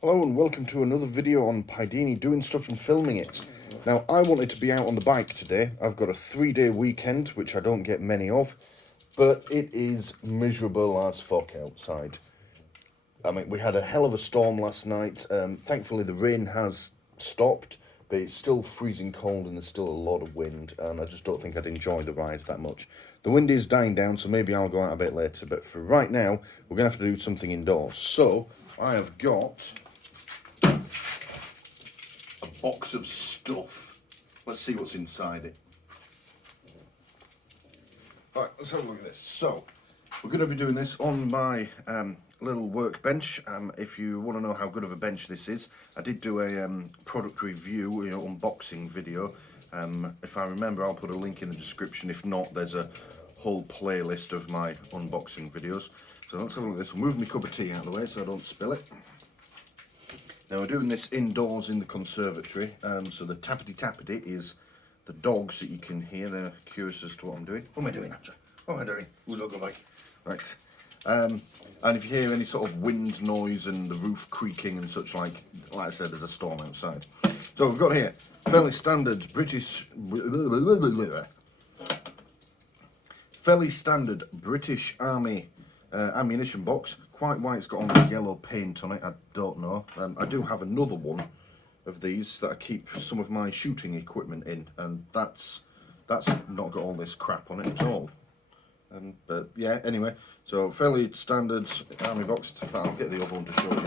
Hello and welcome to another video on Pidini doing stuff and filming it. Now I wanted to be out on the bike today. I've got a 3-day weekend which I don't get many of, but it is miserable as fuck outside. I mean, we had a hell of a storm last night. Thankfully the rain has stopped, but it's still freezing cold and there's still a lot of wind, and I just don't think I'd enjoy the ride that much. The wind is dying down, so maybe I'll go out a bit later, but for right now we're going to have to do something indoors. So I have got a box of stuff. Let's see what's inside it. Right, let's have a look at this. So we're going to be doing this on my little workbench. If you want to know how good of a bench this is, I did do a product review, unboxing video. If I remember, I'll put a link in the description. If not, there's a whole playlist of my unboxing videos. So let's have a look at this. I'll move my cup of tea out of the way so I don't spill it. Now we're doing this indoors in the conservatory. So the tappity is the dogs that you can hear. They're curious as to what I'm doing. What am I doing, actually? What am I doing? Who's all like? Right. And if you hear any sort of wind noise and the roof creaking and such like I said, there's a storm outside. So we've got here fairly standard British Army ammunition box. Quite why it's got all the yellow paint on it, I don't know. I do have another one of these that I keep some of my shooting equipment in, and that's not got all this crap on it at all. But yeah, anyway, so fairly standard army box. In fact, I'll get the other one to show you.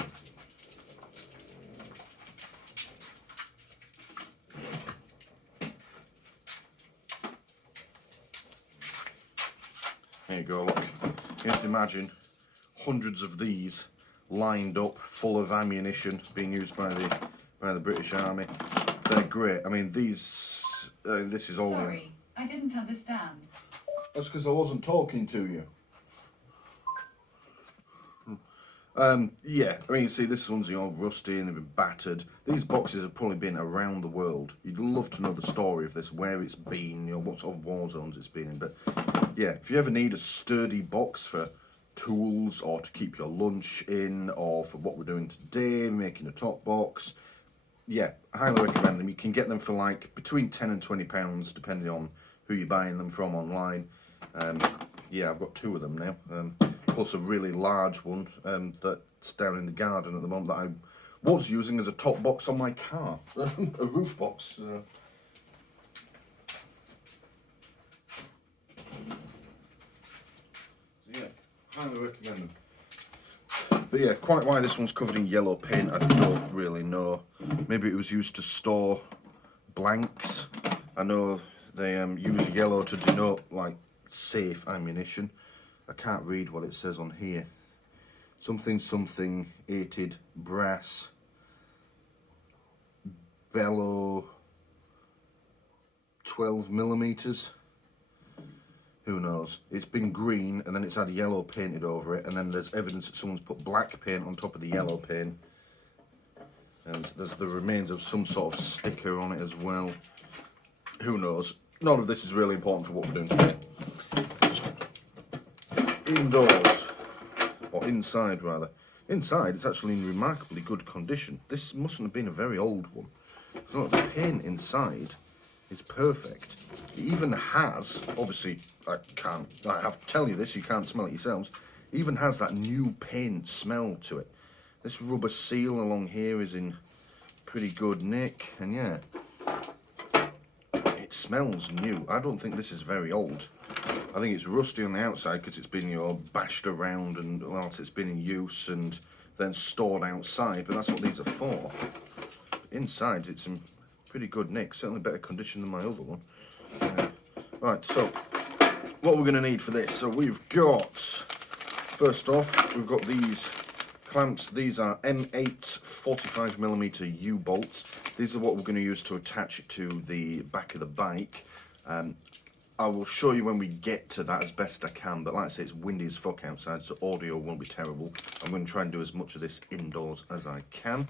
There you go, look. You have to imagine hundreds of these lined up, full of ammunition, being used by the British Army. They're great. I mean, this is all. Sorry, I didn't understand. That's because I wasn't talking to you. Yeah, I mean, you see, this one's all rusty and they've been battered. These boxes have probably been around the world. You'd love to know the story of this, where it's been, what sort of war zones it's been in. But yeah, if you ever need a sturdy box for tools or to keep your lunch in, or for what we're doing today, making a top box, yeah, I highly recommend them. You can get them for like between £10 and £20 depending on who you're buying them from online. Yeah, I've got 2 of them now, plus a really large one that's down in the garden at the moment that I was using as a top box on my car, a roof box. Yeah, highly recommend them. But yeah, quite why this one's covered in yellow paint, I don't really know. Maybe it was used to store blanks. I know they use yellow to denote like safe ammunition. I can't read what it says on here. Something 8'd brass bellow 12mm. Who knows? It's been green and then it's had yellow painted over it, and then there's evidence that someone's put black paint on top of the yellow paint, and there's the remains of some sort of sticker on it as well. Who knows? None of this is really important for what we're doing today. Indoors, or inside rather. Inside, it's actually in remarkably good condition. This mustn't have been a very old one. So the paint inside is perfect. It even has, obviously, I have to tell you this, you can't smell it yourselves, it even has that new paint smell to it. This rubber seal along here is in pretty good nick, and yeah, it smells new. I don't think this is very old. I think it's rusty on the outside because it's been, bashed around and whilst it's been in use and then stored outside, but that's what these are for. Inside, it's in pretty good nick, certainly better condition than my other one. Right, so what we're going to need for this, so we've got, first off, we've got these clamps. These are M8 45mm U-bolts. These are what we're going to use to attach it to the back of the bike. I will show you when we get to that as best I can, but like I say, it's windy as fuck outside, so audio won't be terrible. I'm going to try and do as much of this indoors as I can.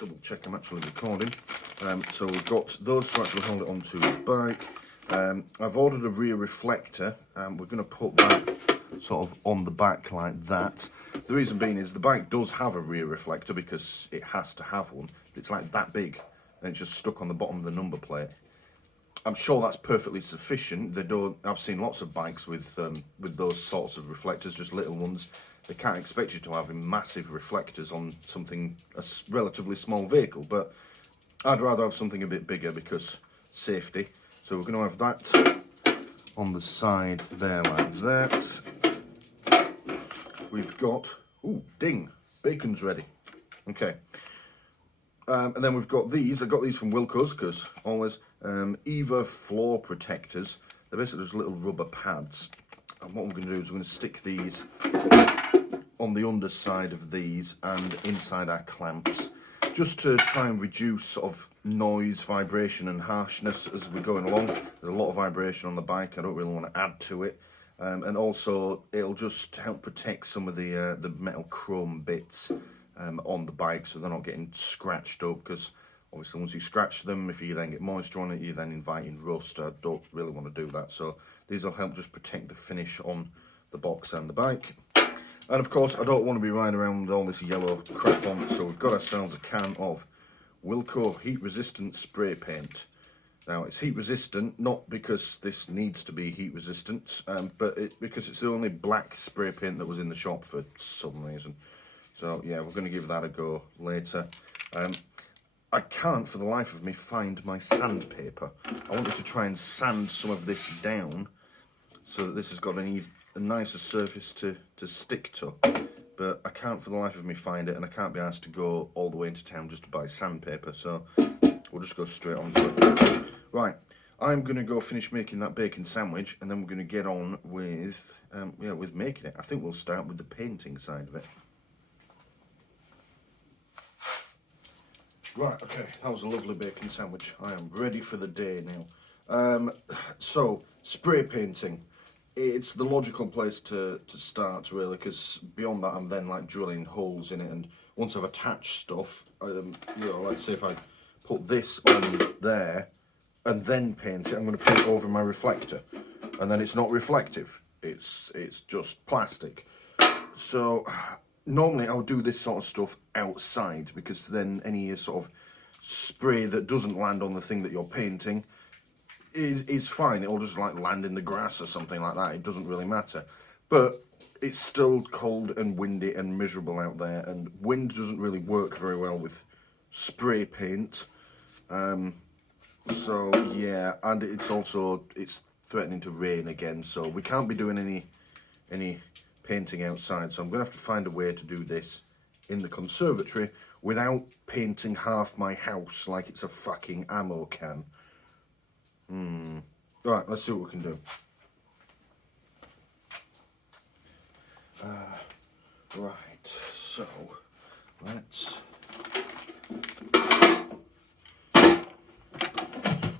Double check I'm actually recording. So we've got those to actually hold it onto the bike. I've ordered a rear reflector, and we're going to put that sort of on the back like that. The reason being is the bike does have a rear reflector because it has to have one. It's like that big and it's just stuck on the bottom of the number plate. I'm sure that's perfectly sufficient. They don't. I've seen lots of bikes with those sorts of reflectors, just little ones. They can't expect you to have massive reflectors on something, a relatively small vehicle, but I'd rather have something a bit bigger because safety. So we're going to have that on the side there like that. We've got, ooh, ding, bacon's ready. Okay. And then we've got these. I got these from Wilco's because always Eva floor protectors. They're basically just little rubber pads. And what we're going to do is we're going to stick these on the underside of these and inside our clamps, just to try and reduce sort of noise, vibration, and harshness as we're going along. There's a lot of vibration on the bike. I don't really want to add to it. And also, it'll just help protect some of the metal chrome bits on the bike, so they're not getting scratched up, because obviously once you scratch them, if you then get moisture on it, you're then inviting rust. I don't really want to do that, so these will help just protect the finish on the box and the bike. And of course, I don't want to be riding around with all this yellow crap on, so we've got ourselves a can of Wilco heat resistant spray paint. Now, it's heat resistant, not because this needs to be heat resistant, but because it's the only black spray paint that was in the shop for some reason. So yeah, we're going to give that a go later. I can't for the life of me find my sandpaper. I wanted to try and sand some of this down so that this has got a nicer surface to stick to. But I can't for the life of me find it, and I can't be asked to go all the way into town just to buy sandpaper, so we'll just go straight on to it. Right, I'm going to go finish making that bacon sandwich, and then we're going to get on with, with making it. I think we'll start with the painting side of it. Right, okay, that was a lovely bacon sandwich. I am ready for the day now. So, spray painting. It's the logical place to start, really, because beyond that I'm then like drilling holes in it, and once I've attached stuff, let's say if I put this on there and then paint it, I'm going to paint over my reflector, and then it's not reflective, it's just plastic. So normally I would do this sort of stuff outside, because then any sort of spray that doesn't land on the thing that you're painting is fine. It'll just like land in the grass or something like that. It doesn't really matter. But it's still cold and windy and miserable out there, and wind doesn't really work very well with spray paint. So yeah, and it's threatening to rain again, so we can't be doing any painting outside. So I'm gonna have to find a way to do this in the conservatory without painting half my house like it's a fucking ammo can. Right, let's see what we can do. Right, so let's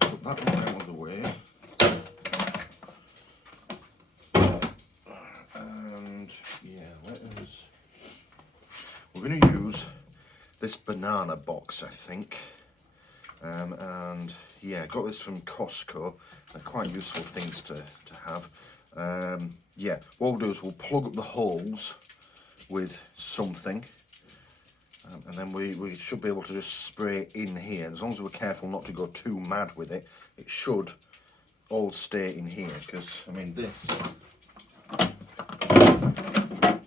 put that one out of the way. And yeah, we're going to use this banana box, I think. And yeah, got this from Costco. They're quite useful things to have. Yeah, what we'll do is we'll plug up the holes with something, and then we should be able to just spray in here. As long as we're careful not to go too mad with it, it should all stay in here, because I mean this,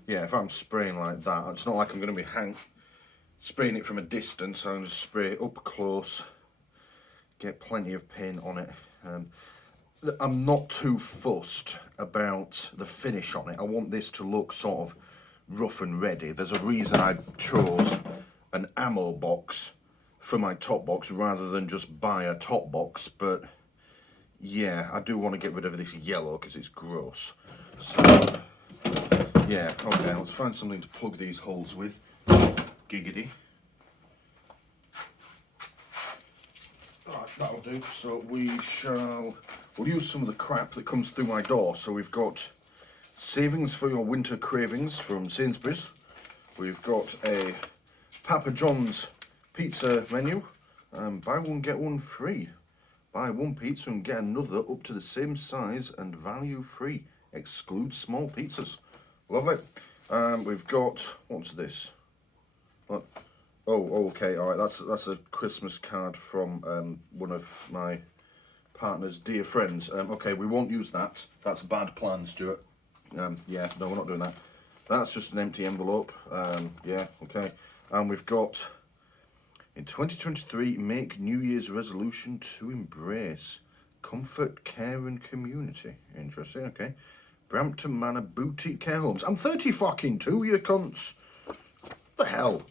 yeah, if I'm spraying like that, it's not like I'm going to be spraying it from a distance. I'm going to spray it up close, get plenty of paint on it. I'm not too fussed about the finish on it. I want this to look sort of rough and ready. There's a reason I chose an ammo box for my top box rather than just buy a top box, but yeah, I do want to get rid of this yellow because it's gross. So yeah, okay, let's find something to plug these holes with. Giggity. Right, that'll do. So we'll use some of the crap that comes through my door. So we've got savings for your winter cravings from Sainsbury's. We've got a Papa John's pizza menu. Buy one, get one free. Buy one pizza and get another up to the same size and value free. Excludes small pizzas. Lovely. We've got, what's this? What? Oh, okay, all right. That's a Christmas card from one of my partner's dear friends. Okay, we won't use that. That's bad plan, Stuart. Yeah, no, we're not doing that. That's just an empty envelope. Yeah, okay. And we've got, in 2023, make New Year's resolution to embrace comfort, care and community. Interesting, okay. Brampton Manor Boutique Care Homes. I'm 30 fucking 2, you cunts. The hell?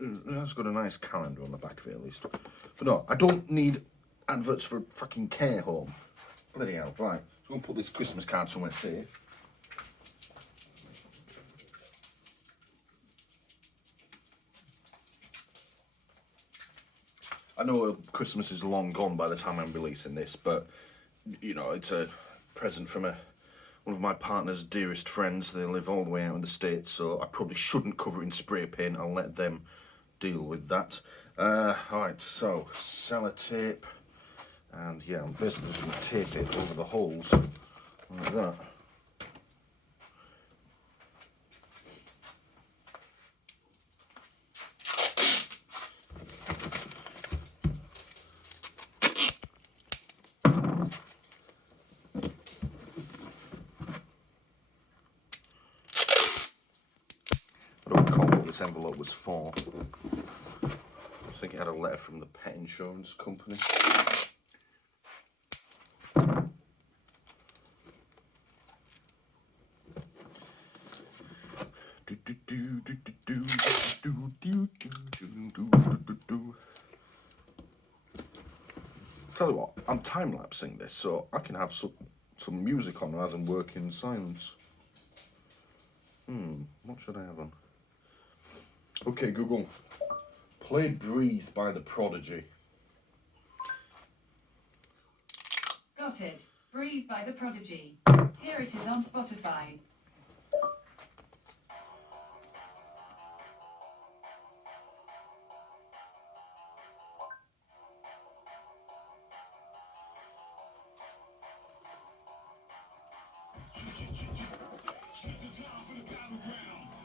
That's got a nice calendar on the back of it at least. But no, I don't need adverts for a fucking care home. Bloody hell, right. So we'll put this Christmas card somewhere safe. I know Christmas is long gone by the time I'm releasing this, but, you know, it's a present from one of my partner's dearest friends. They live all the way out in the States, so I probably shouldn't cover it in spray paint. I'll let them deal with that. Alright, so sellotape, and yeah, I'm basically just going to tape it over the holes like that. I don't recall what this envelope was for. I think it had a letter from the pet insurance company. Tell you what, I'm time-lapsing this so I can have some music on as I'm working in silence. What should I have on? Okay, Google. Play Breathe by The Prodigy. Got it. Breathe by The Prodigy. Here it is on Spotify.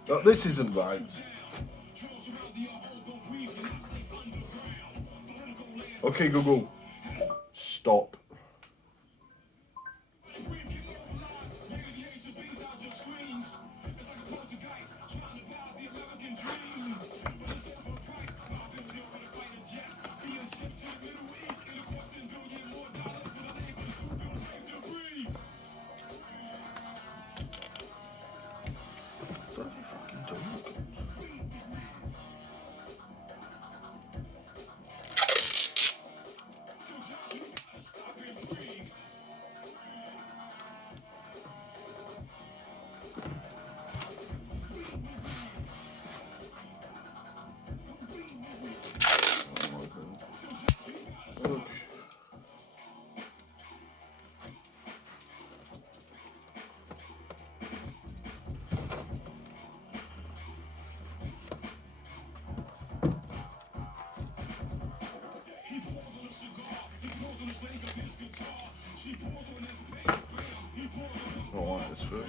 No, this isn't right. Okay, Google. Stop. I want this first.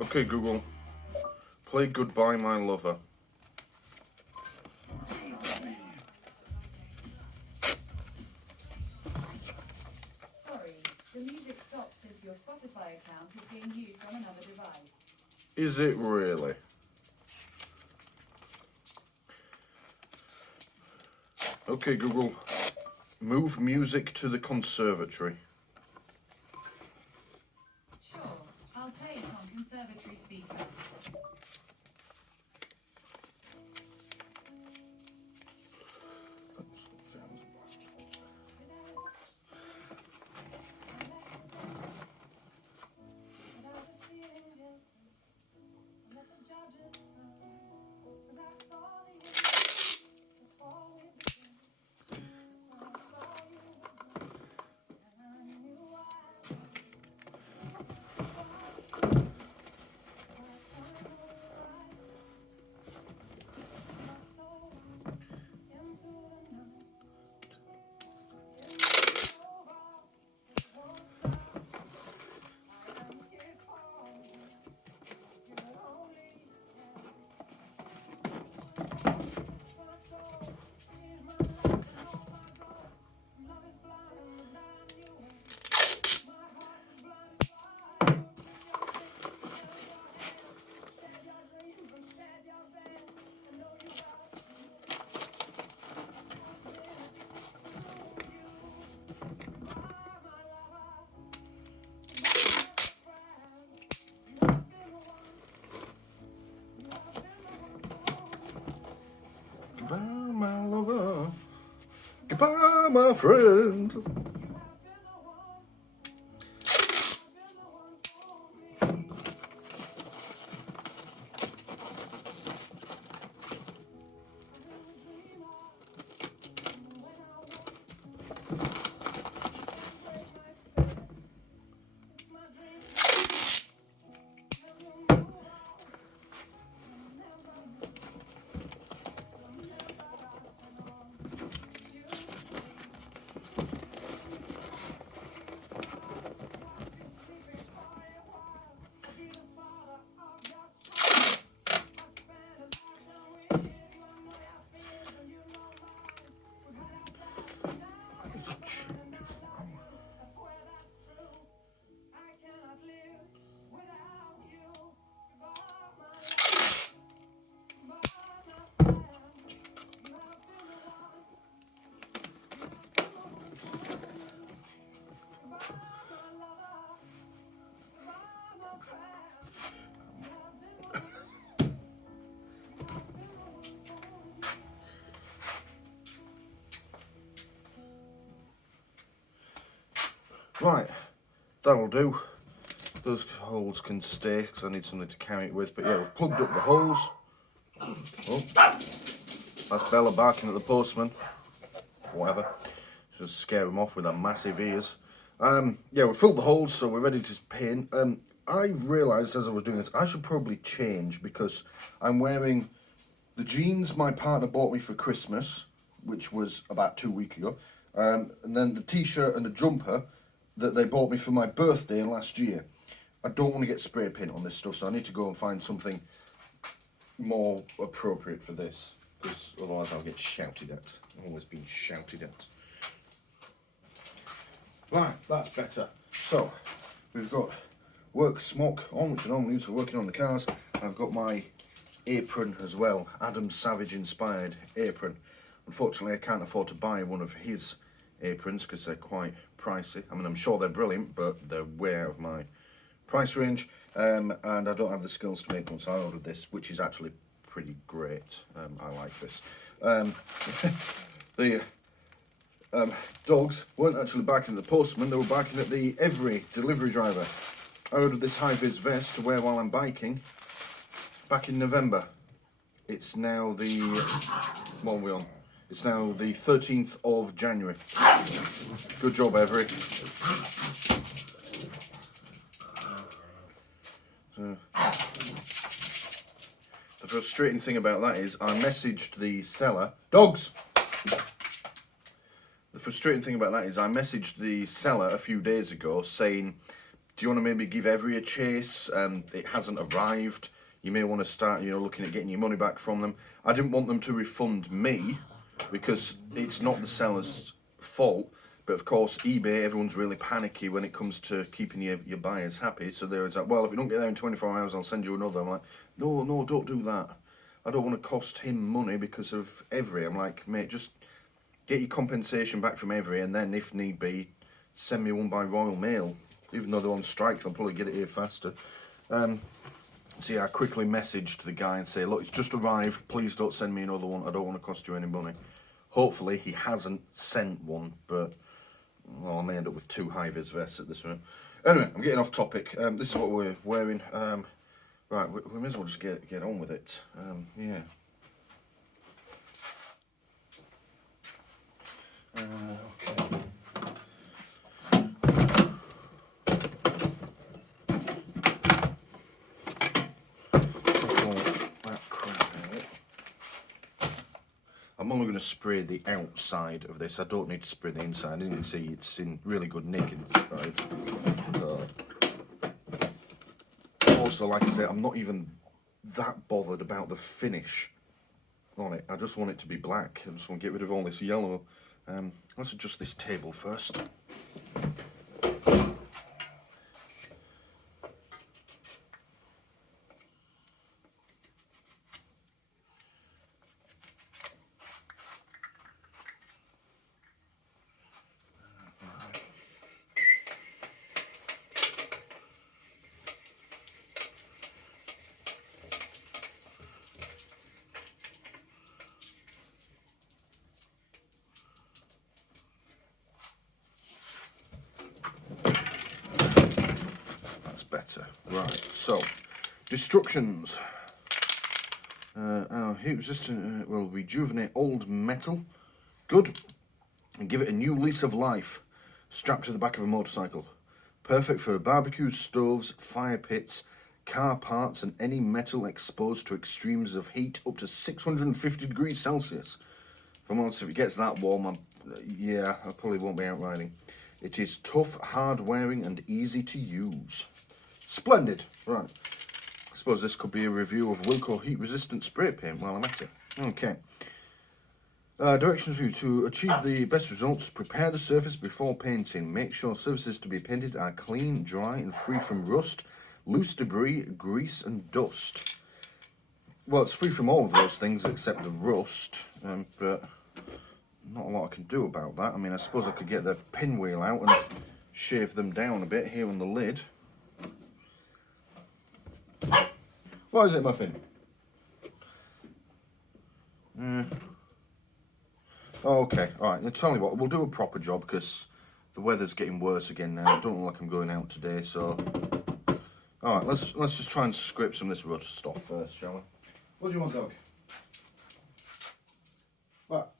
Okay, Google. Play Goodbye My Lover. Sorry, the music stopped since your Spotify account is being used on another device. Is it really? Okay, Google, move music to the conservatory. Sure, I'll play it on conservatory speaker. Goodbye, my lover. Goodbye, my friend. Right, that'll do. Those holes can stay because I need something to carry it with. But yeah, we've plugged up the holes. Oh, that's Bella barking at the postman. Whatever. Just scare him off with her massive ears. Yeah, we've filled the holes, so we're ready to paint. I've realised as I was doing this, I should probably change because I'm wearing the jeans my partner bought me for Christmas, which was about 2 weeks ago, and then the t-shirt and the jumper that they bought me for my birthday last year. I don't want to get spray paint on this stuff, so I need to go and find something more appropriate for this, because otherwise I'll get shouted at. I've always been shouted at. Right, that's better. So, we've got work smock on, which I normally use for working on the cars. I've got my apron as well, Adam Savage inspired apron. Unfortunately, I can't afford to buy one of his aprons because they're quite pricey. I mean, I'm sure they're brilliant, but they're way out of my price range, and I don't have the skills to make one, so I ordered this, which is actually pretty great. I like this. The dogs weren't actually barking at the postman, they were barking at the every delivery driver. I ordered this high-vis vest to wear while I'm biking back in November. It's now the, what are we on? It's now the 13th of January. Good job, Every. So, the frustrating thing about that is I messaged the seller. Dogs! The frustrating thing about that is I messaged the seller a few days ago saying, do you want to maybe give Every a chase? It hasn't arrived. You may want to start, looking at getting your money back from them. I didn't want them to refund me because it's not the seller's fault. But of course, eBay, everyone's really panicky when it comes to keeping your buyers happy. So they're like, well, if you don't get there in 24 hours, I'll send you another. I'm like, no, don't do that. I don't want to cost him money because of Every. I'm like, mate, just get your compensation back from Every, and then, if need be, send me one by Royal Mail. Even though they're on strike, they'll probably get it here faster. So yeah, I quickly messaged the guy and say, look, it's just arrived. Please don't send me another one. I don't want to cost you any money. Hopefully he hasn't sent one, but well, I may end up with 2 high-vis vests at this rate. Anyway, I'm getting off topic. This is what we're wearing. Right, we may as well just get on with it. Yeah. Okay. I'm only going to spray the outside of this. I don't need to spray the inside. As you can see, it's in really good nick inside. Also, like I say, I'm not even that bothered about the finish on it. I just want it to be black. I just want to get rid of all this yellow. Let's adjust this table first. Better. Right, so destructions. Our heat resistant will rejuvenate old metal. Good. And give it a new lease of life. Strapped to the back of a motorcycle. Perfect for barbecues, stoves, fire pits, car parts, and any metal exposed to extremes of heat up to 650 degrees Celsius. For months, if it gets that warm, yeah, I probably won't be out riding. It is tough, hard wearing, and easy to use. Splendid. Right. I suppose this could be a review of Wilco heat resistant spray paint while I'm at it. Okay. Directions for you to achieve the best results. Prepare the surface before painting. Make sure surfaces to be painted are clean, dry, and free from rust, loose debris, grease, and dust. Well, it's free from all of those things except the rust, but not a lot I can do about that. I mean, I suppose I could get the pinwheel out and shave them down a bit here on the lid. What is it, Muffin? Okay, alright, now tell me what, we'll do a proper job because the weather's getting worse again now. I don't look like I'm going out today, so... Alright, let's just try and scrape some of this rust off first, shall we? What do you want, dog? What?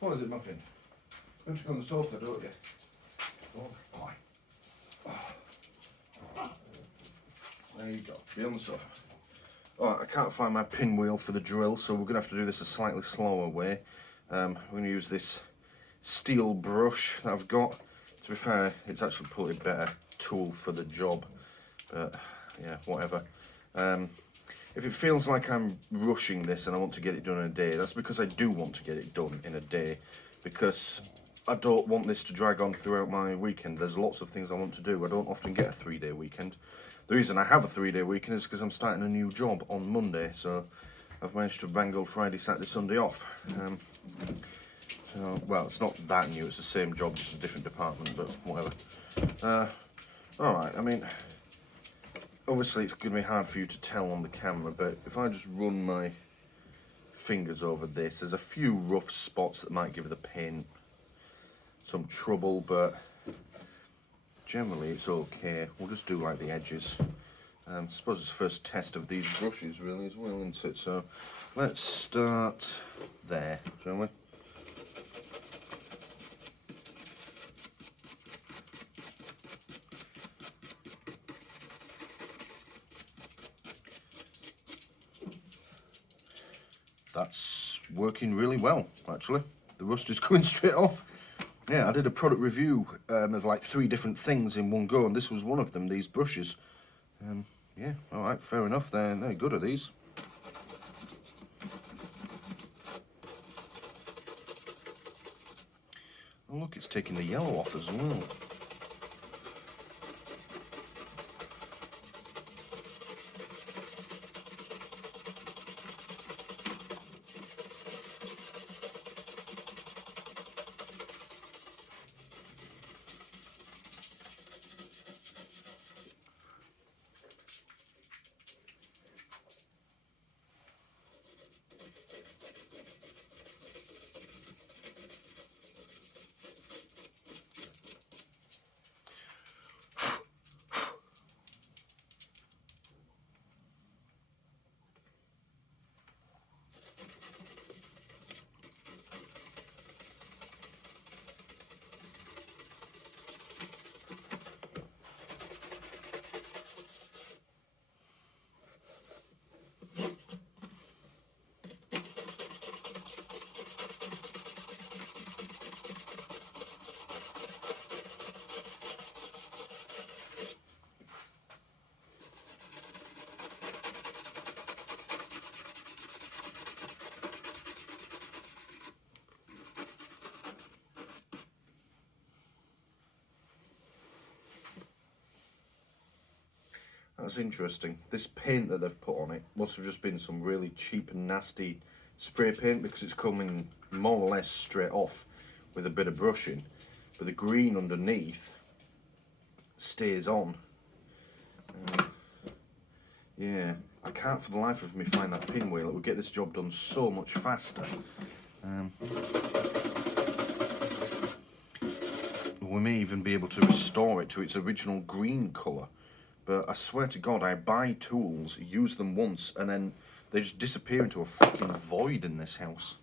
What is it, Muffin? Don't you go on the sofa, don't you? Oh, boy. Oh. There you go, be on the sofa. Alright, I can't find my pinwheel for the drill, so we're going to have to do this a slightly slower way. We're going to use this steel brush that I've got. To be fair, it's actually probably a better tool for the job. But, yeah, whatever. If it feels like I'm rushing this and I want to get it done in a day, that's because I do want to get it done in a day, because I don't want this to drag on throughout my weekend. There's lots of things I want to do. I don't often get a 3-day weekend. The reason I have a 3-day weekend is because I'm starting a new job on Monday, so I've managed to wrangle Friday, Saturday, Sunday off. So, well, it's not that new, it's the same job, just a different department, but whatever. Alright, I mean, obviously it's going to be hard for you to tell on the camera, but if I just run my fingers over this, there's a few rough spots that might give the paint some trouble, but generally it's okay. We'll just do like the edges. I suppose it's the first test of these brushes really as well, isn't it? So let's start there, shall we? That's working really well, actually. The rust is coming straight off. Yeah, I did a product review of like 3 different things in one go, and this was one of them, these brushes. Yeah, alright, fair enough, they're good at these. Oh look, it's taking the yellow off as well. That's interesting. This paint that they've put on it must have just been some really cheap and nasty spray paint, because it's coming more or less straight off with a bit of brushing, but the green underneath stays on. Yeah, I can't for the life of me find that pinwheel. It would get this job done so much faster. We may even be able to restore it to its original green colour. But I swear to God, I buy tools, use them once, and then they just disappear into a fucking void in this house.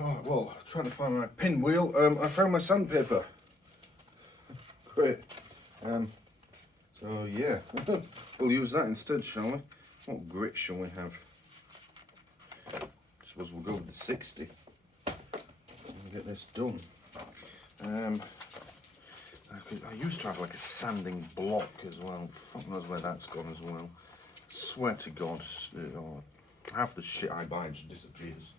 Alright, well, trying to find my pinwheel. I found my sandpaper. yeah, we'll use that instead, shall we? What grit shall we have? I suppose we'll go with the 60 and get this done. I used to have like a sanding block as well. Fuck knows where that's gone as well. Swear to God, half the shit I buy just disappears.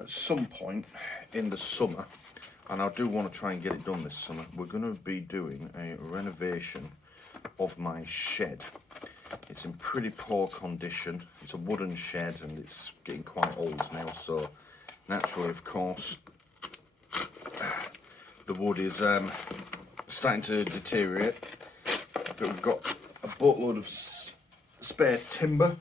At some point in the summer, and I do want to try and get it done this summer, we're going to be doing a renovation of my shed. It's in pretty poor condition. It's a wooden shed and it's getting quite old now, so naturally, of course, the wood is starting to deteriorate. But we've got a boatload of spare timber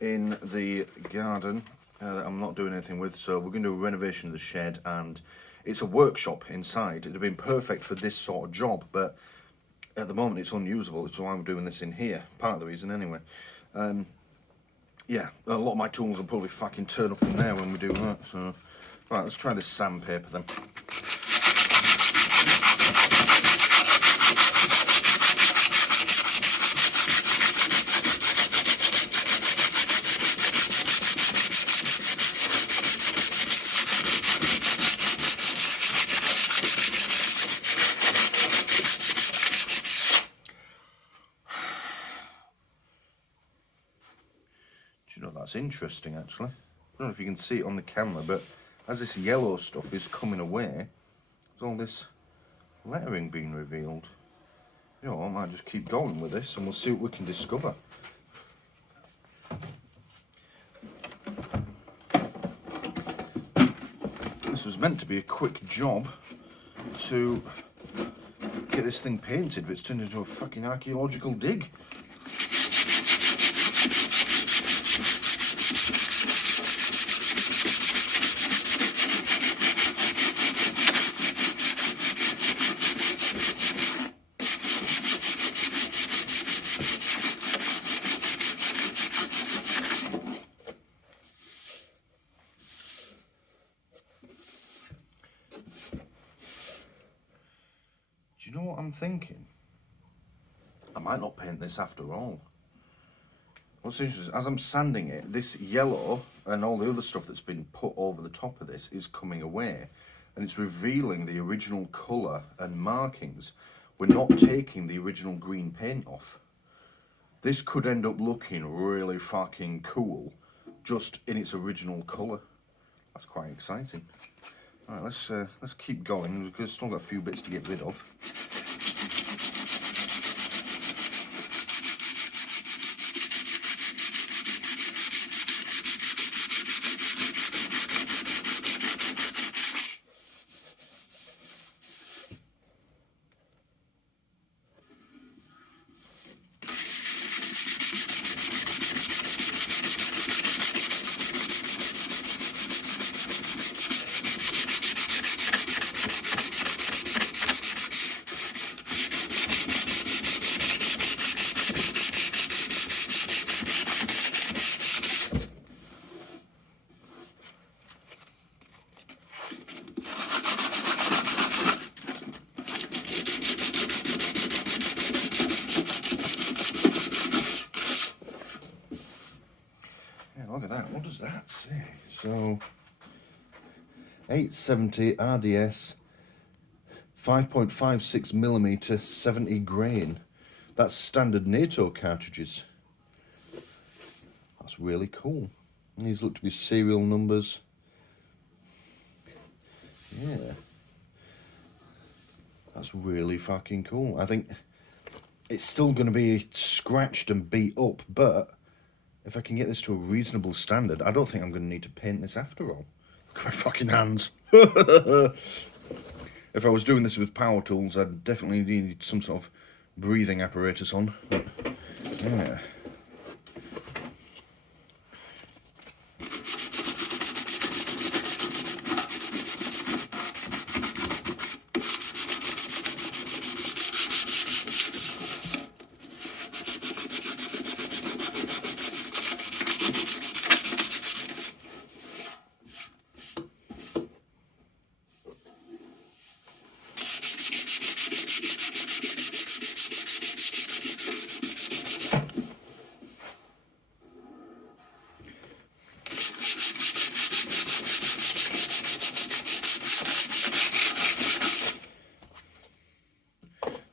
in the garden that I'm not doing anything with, so we're going to do a renovation of the shed, and it's a workshop inside. It'd have been perfect for this sort of job, but at the moment it's unusable, so I'm doing this in here, part of the reason anyway. Yeah, a lot of my tools will probably fucking turn up in there when we do that, so right, let's try this sandpaper then. You know, that's interesting actually. I don't know if you can see it on the camera, but as this yellow stuff is coming away, there's all this lettering being revealed. You know, I might just keep going with this and we'll see what we can discover. This was meant to be a quick job to get this thing painted, but it's turned into a fucking archaeological dig. Do you know what I'm thinking? I might not paint this after all. What's interesting, as I'm sanding it, this yellow and all the other stuff that's been put over the top of this is coming away, and it's revealing the original colour and markings. We're not taking the original green paint off. This could end up looking really fucking cool, just in its original colour. That's quite exciting. All right, let's keep going. We've still got a few bits to get rid of. Look at that. What does that say? So, 870 RDS, 5.56mm, 70 grain. That's standard NATO cartridges. That's really cool. These look to be serial numbers. Yeah. That's really fucking cool. I think it's still going to be scratched and beat up, but if I can get this to a reasonable standard, I don't think I'm going to need to paint this after all. My fucking hands. If I was doing this with power tools, I'd definitely need some sort of breathing apparatus on. But, yeah.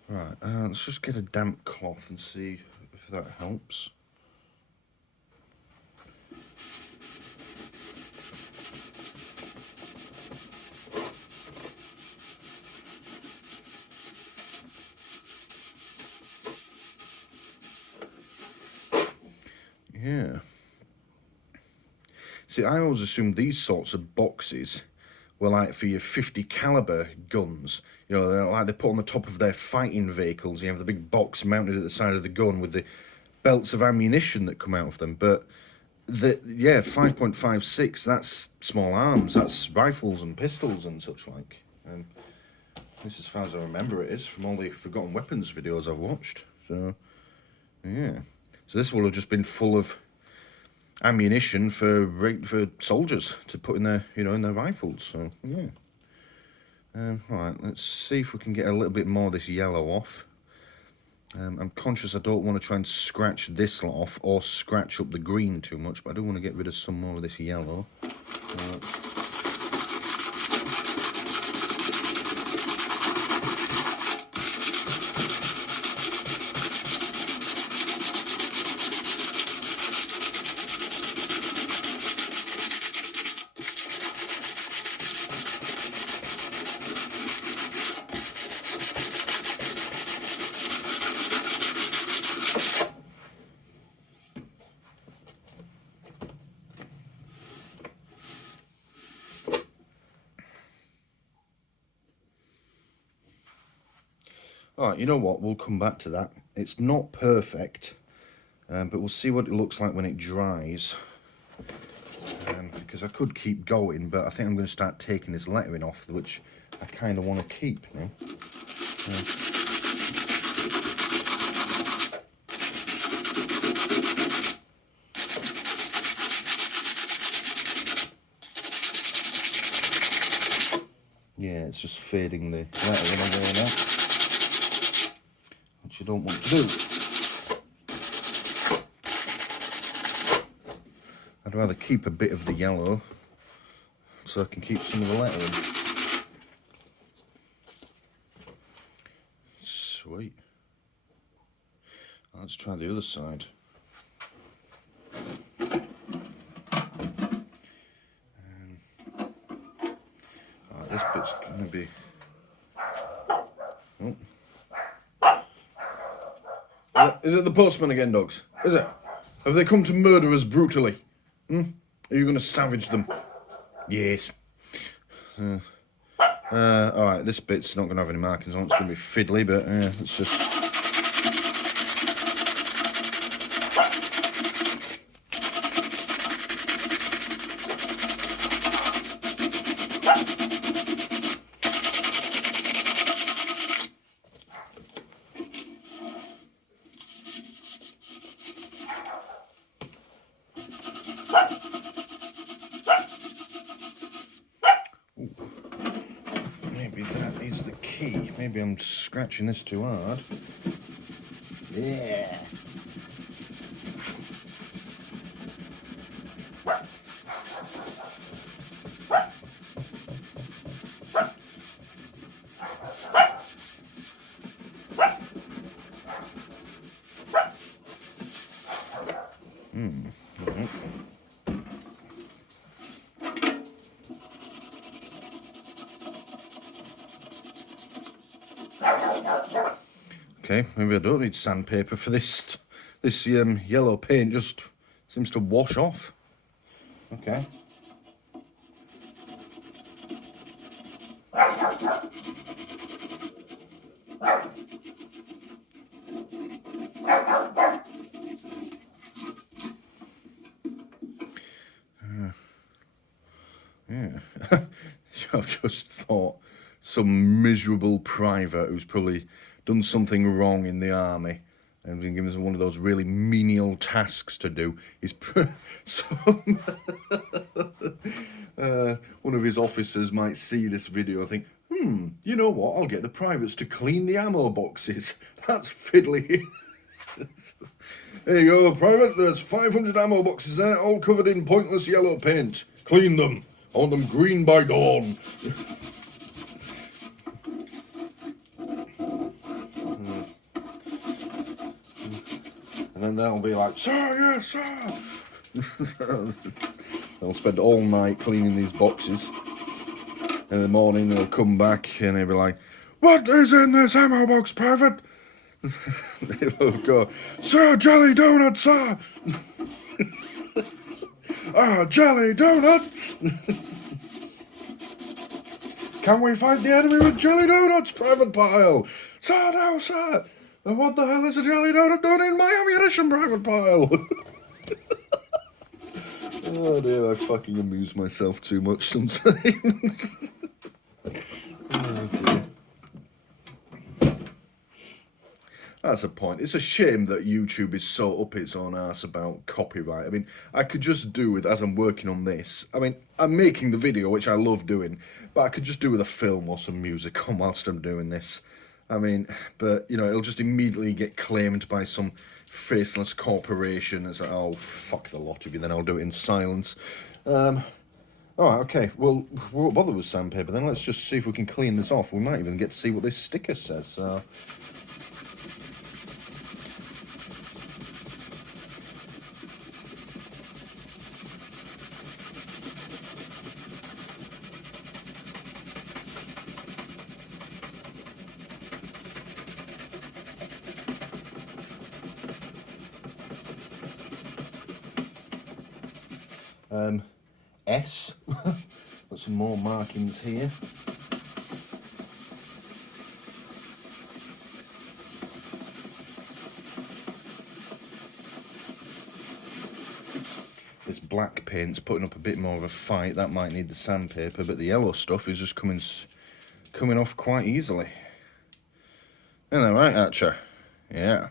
Right, let's just get a damp cloth and see if that helps. Yeah. See, I always assumed these sorts of boxes were like for your 50 caliber guns. You know, they're like they put on the top of their fighting vehicles. You have the big box mounted at the side of the gun with the belts of ammunition that come out of them. But yeah, 5.56, that's small arms. That's rifles and pistols and such like. This, as far as I remember, it is from all the Forgotten Weapons videos I've watched. So, yeah. So this will have just been full of ammunition for soldiers to put in their, you know, in their rifles. So yeah. Right, let's see if we can get a little bit more of this yellow off. I'm conscious I don't want to try and scratch this lot off or scratch up the green too much, but I do want to get rid of some more of this yellow. Alright, you know what, we'll come back to that. It's not perfect, but we'll see what it looks like when it dries. Because I could keep going, but I think I'm going to start taking this lettering off, which I kind of want to keep now. Yeah, it's just fading the lettering away now, which you don't want to do. I'd rather keep a bit of the yellow so I can keep some of the lettering. Sweet. Let's try the other side. This bit's gonna be... Oh. Is it the postman again, dogs? Is it? Have they come to murder us brutally? Are you going to savage them? Yes. Alright, this bit's not going to have any markings on it. It's going to be fiddly, but let's just... Maybe that is the key. Maybe I'm scratching this too hard. Yeah. Okay, maybe I don't need sandpaper for this. This yellow paint just seems to wash off. Okay. I've just thought some miserable private who's probably done something wrong in the army and been given one of those really menial tasks to do. One of his officers might see this video and think, you know what, I'll get the privates to clean the ammo boxes. That's fiddly. There you go, private, there's 500 ammo boxes there, all covered in pointless yellow paint. Clean them. I want them green by dawn. And then they'll be like, sir, yes, sir. They'll spend all night cleaning these boxes. In the morning they'll come back and they'll be like, what is in this ammo box, private? They'll go, sir, jelly donut, sir. Jelly donut. Can we fight the enemy with jelly donuts, Private Pile? Sir, no, sir. What the hell is a jelly donut doing in my ammunition, Private Pile? Oh dear, I fucking amuse myself too much sometimes. Oh dear. That's a point. It's a shame that YouTube is so up its own arse about copyright. I mean, I could just do with, as I'm working on this, I mean, I'm making the video, which I love doing, but I could just do with a film or some music on whilst I'm doing this. I mean, but, you know, it'll just immediately get claimed by some faceless corporation. It's like, oh, fuck the lot of you, then I'll do it in silence. Alright, okay, well, we won't bother with sandpaper then. Let's just see if we can clean this off. We might even get to see what this sticker says, so... 'S'. Got some more markings here. This black paint's putting up a bit more of a fight. That might need the sandpaper, but the yellow stuff is just coming off quite easily. Isn't that right, Archer? Yeah.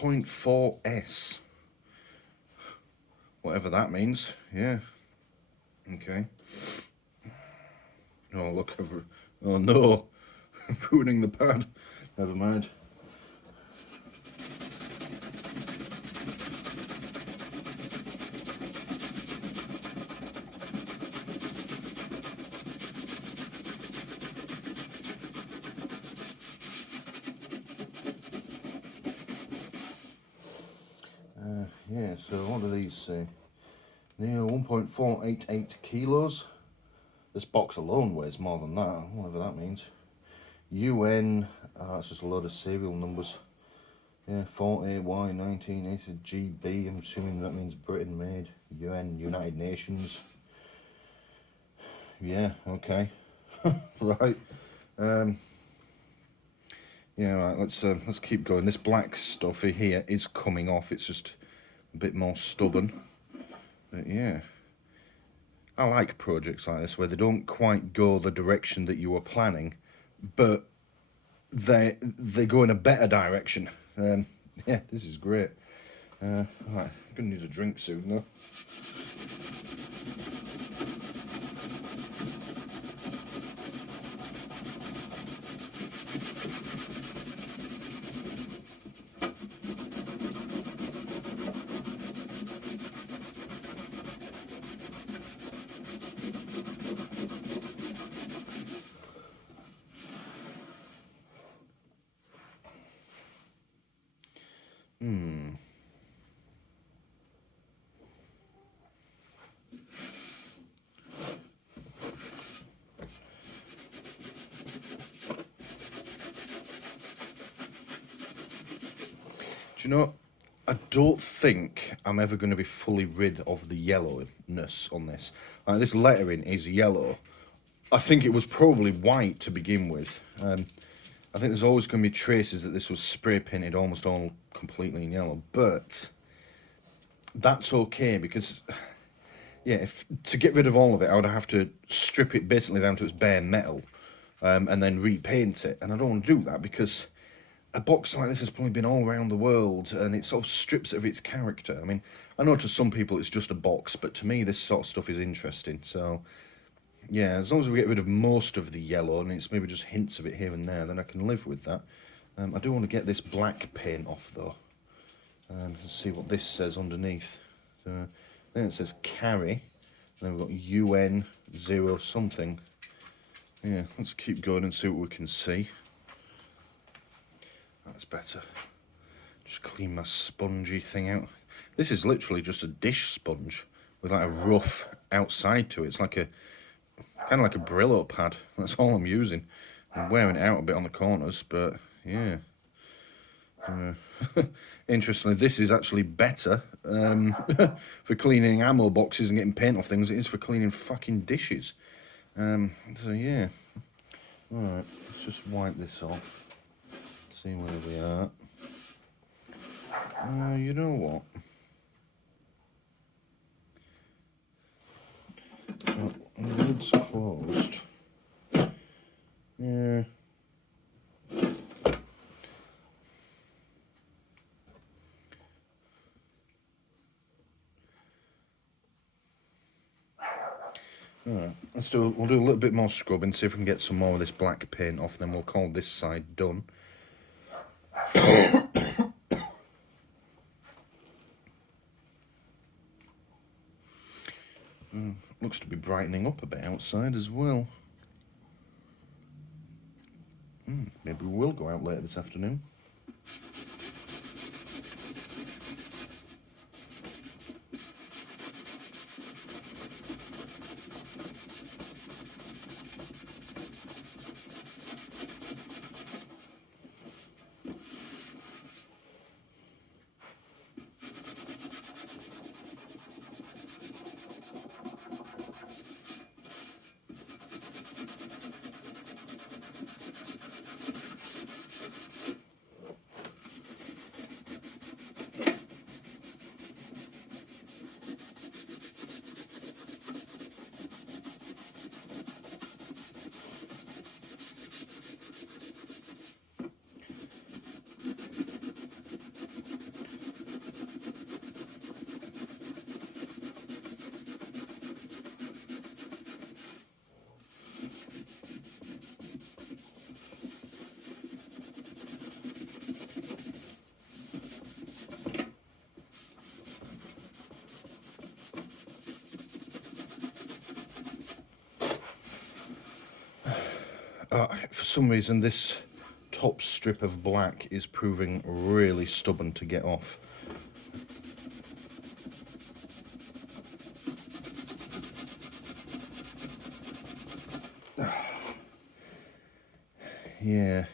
.4S. Whatever that means, yeah. Okay. Oh, look, oh no, I'm ruining the pad. Never mind. Yeah, so what do these say? They're 1.488 kilos. This box alone weighs more than that, whatever that means. UN, it's just a load of serial numbers. Yeah, 40Y1980GB, I'm assuming that means Britain made. UN, United Nations. Yeah, okay. Right. Yeah, right, let's keep going. This black stuff here is coming off, it's just a bit more stubborn, but yeah, I like projects like this where they don't quite go the direction that you were planning, but they go in a better direction. Yeah, this is great. Right, I'm gonna need a drink soon though. Do you know, I don't think I'm ever going to be fully rid of the yellowness on this. Like, this lettering is yellow. I think it was probably white to begin with. I think there's always going to be traces that this was spray painted almost all completely in yellow, but that's okay because, yeah, if to get rid of all of it, I would have to strip it basically down to its bare metal, and then repaint it, and I don't want to do that because a box like this has probably been all around the world, and it sort of strips it of its character. I mean, I know to some people it's just a box, but to me this sort of stuff is interesting, so yeah, as long as we get rid of most of the yellow and it's maybe just hints of it here and there, then I can live with that. I do want to get this black paint off though. Let's see what this says underneath. Then it says carry, and then we've got UN 0 something. Yeah, let's keep going and see what we can see. That's better. Just clean my spongy thing out. This is literally just a dish sponge with like a rough outside to it. It's like a kind of like a Brillo pad. That's all I'm using. I'm wearing it out a bit on the corners, but yeah. Interestingly, this is actually better for cleaning ammo boxes and getting paint off things than it is for cleaning fucking dishes. So yeah. Alright, let's just wipe this off. See where we are. You know what? The lid's closed. Yeah. Alright, we'll do a little bit more scrubbing, see if we can get some more of this black paint off, then we'll call this side done. Looks to be brightening up a bit outside as well. Maybe we will go out later this afternoon. For some reason this top strip of black is proving really stubborn to get off. Yeah,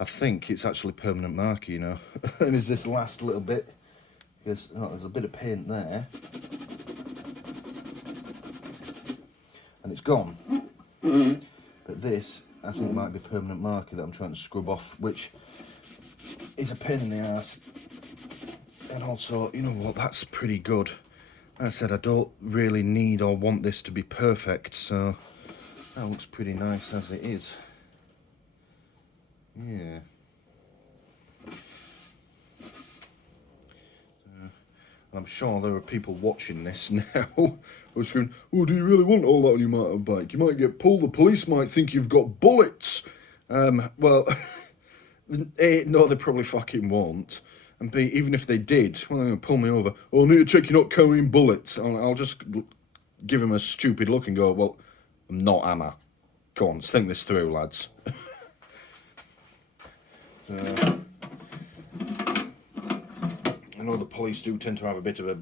I think it's actually permanent marker, you know. And is this last little bit, because there's a bit of paint there, and it's gone. But this, I think, might be permanent marker that I'm trying to scrub off, which is a pain in the ass. And also, you know what, that's pretty good. Like I said, I don't really need or want this to be perfect, so that looks pretty nice as it is. Yeah. I'm sure there are people watching this now who are screaming, oh, do you really want all that on your motorbike? You might get pulled, the police might think you've got bullets. Well, A, no, they probably fucking won't. And B, even if they did, well, they're going to pull me over. Oh, I need to check you're not carrying bullets. I'll just give him a stupid look and go, well, I'm not, am I? Go on, let's think this through, lads. I know the police do tend to have a bit of a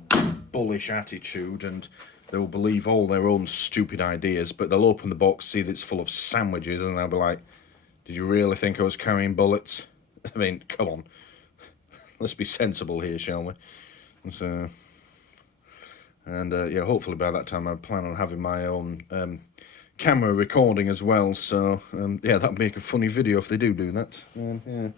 bullish attitude and they'll believe all their own stupid ideas, but they'll open the box, see that it's full of sandwiches, and they'll be like, did you really think I was carrying bullets? I mean, come on. let's be sensible here, shall we? So, and yeah, hopefully by that time I plan on having my own camera recording as well. So yeah, that'd make a funny video if they do that. Yeah.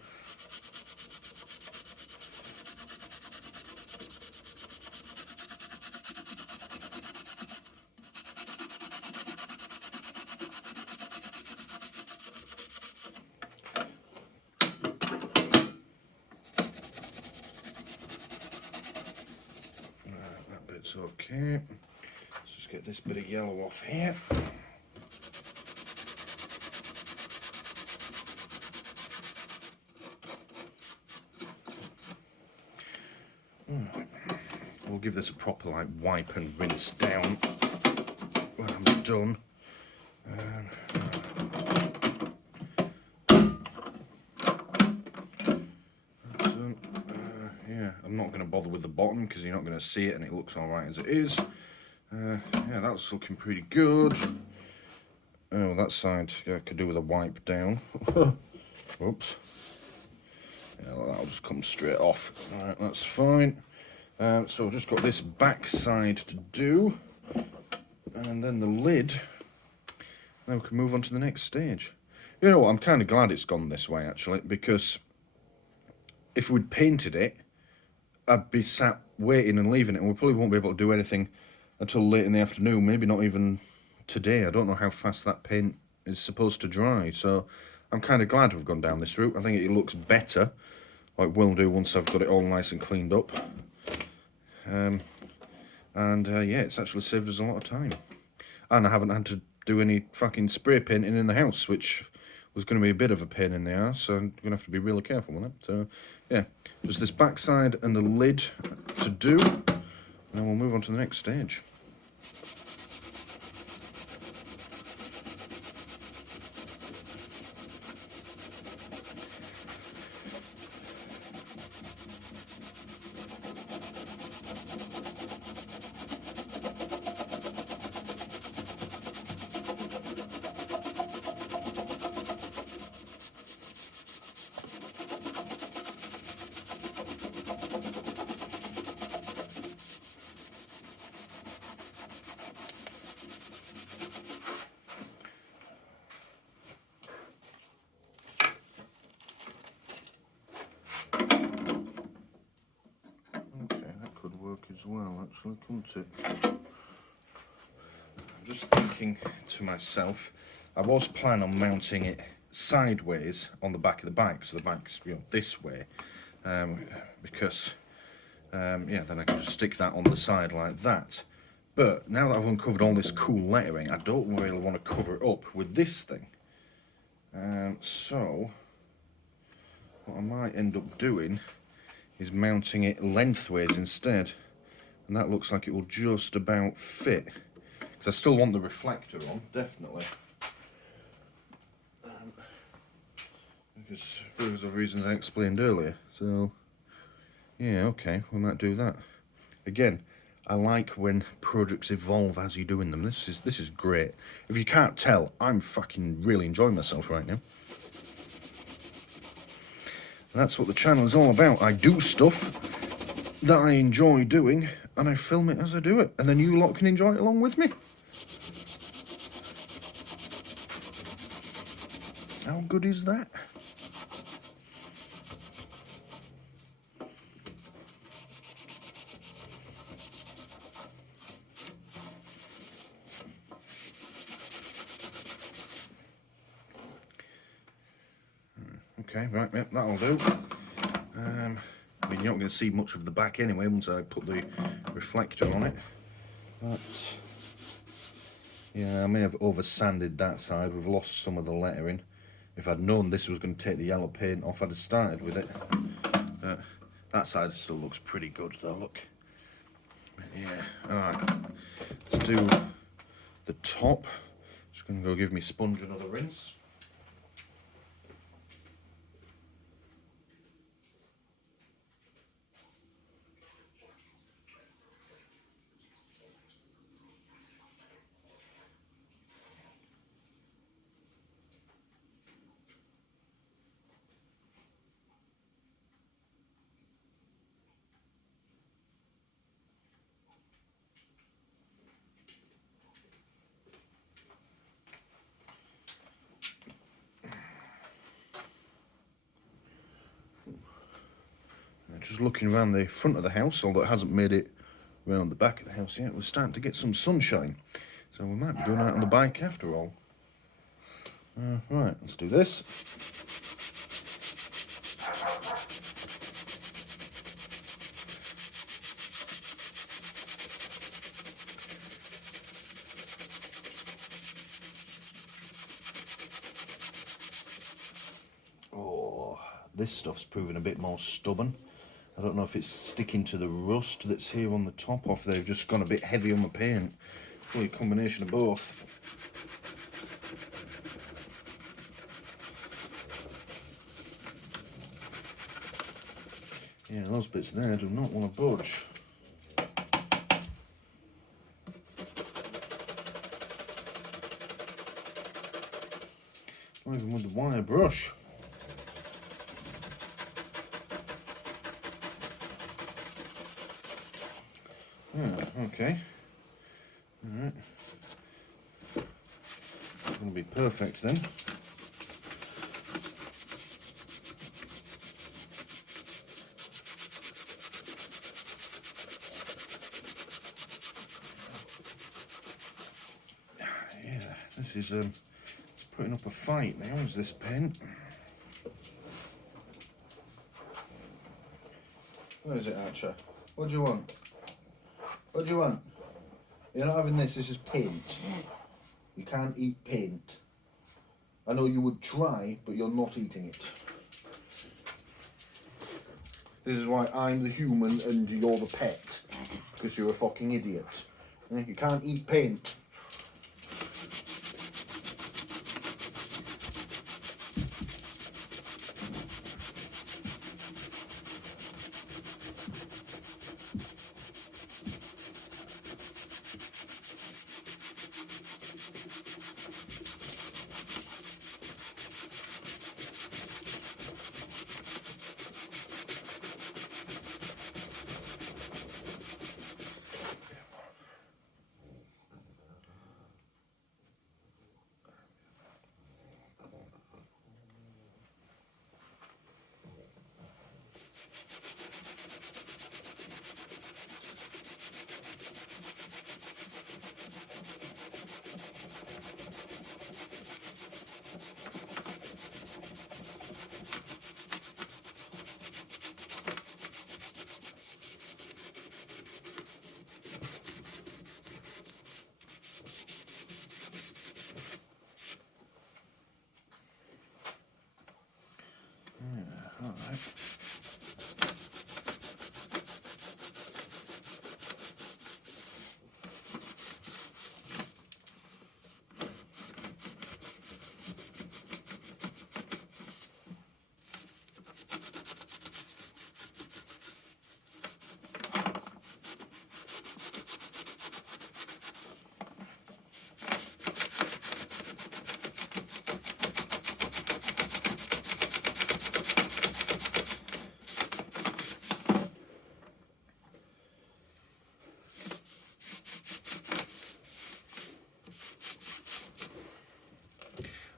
That bit's okay. Let's just get this bit of yellow off here. We'll give this a proper like wipe and rinse down when I'm done. Yeah, I'm not going to bother with the bottom because you're not going to see it and it looks alright as it is. Yeah, that's looking pretty good. Oh, that side I could do with a wipe down. Oops. Yeah, that'll just come straight off. Alright, that's fine. So I've just got this back side to do. And then the lid. Now we can move on to the next stage. You know what, I'm kind of glad it's gone this way actually, because if we'd painted it, I'd be sat waiting and leaving it, and we probably won't be able to do anything until late in the afternoon, maybe not even today. I don't know how fast that paint is supposed to dry, so I'm kind of glad we've gone down this route. I think it looks better, like will do once I've got it all nice and cleaned up. Yeah, it's actually saved us a lot of time. And I haven't had to do any fucking spray painting in the house, which was going to be a bit of a pain in the ass, so I'm going to have to be really careful with it. So, yeah, just this backside and the lid to do, and then we'll move on to the next stage. As well, actually, couldn't it? I'm just thinking to myself, I was planning on mounting it sideways on the back of the bike, so the bike's, you know, this way, because yeah, then I can just stick that on the side like that. But now that I've uncovered all this cool lettering, I don't really want to cover it up with this thing. So what I might end up doing is mounting it lengthways instead. And that looks like it will just about fit. Because I still want the reflector on, definitely. Because for the reasons I explained earlier. So, yeah, okay, we might do that. Again, I like when projects evolve as you're doing them. This is great. If you can't tell, I'm fucking really enjoying myself right now. And that's what the channel is all about. I do stuff that I enjoy doing, and I film it as I do it, and then you lot can enjoy it along with me. How good is that? Okay, right, yep, that'll do. I mean, you're not going to see much of the back anyway once I put the reflector on it. But, yeah, I may have over-sanded that side. We've lost some of the lettering. If I'd known this was going to take the yellow paint off, I'd have started with it. But that side still looks pretty good, though, look. Yeah, alright. Let's do the top. Just going to go give me sponge another rinse. just looking around the front of the house, although it hasn't made it around the back of the house yet. We're starting to get some sunshine, so we might be going out on the bike after all. Right, let's do this. Oh, this stuff's proving a bit more stubborn. I don't know if it's sticking to the rust that's here on the top, or if they've just gone a bit heavy on the paint. Probably a combination of both. Yeah, those bits there do not want to budge. Not even with the wire brush. Yeah, okay. Alright. It's going to be perfect then. Yeah, this is it's putting up a fight now, is this paint. Where is it, Archer? What do you want? What do you want? You're not having this, this is paint. You can't eat paint. I know you would try, but you're not eating it. This is why I'm the human and you're the pet. Because you're a fucking idiot. You can't eat paint. Alright.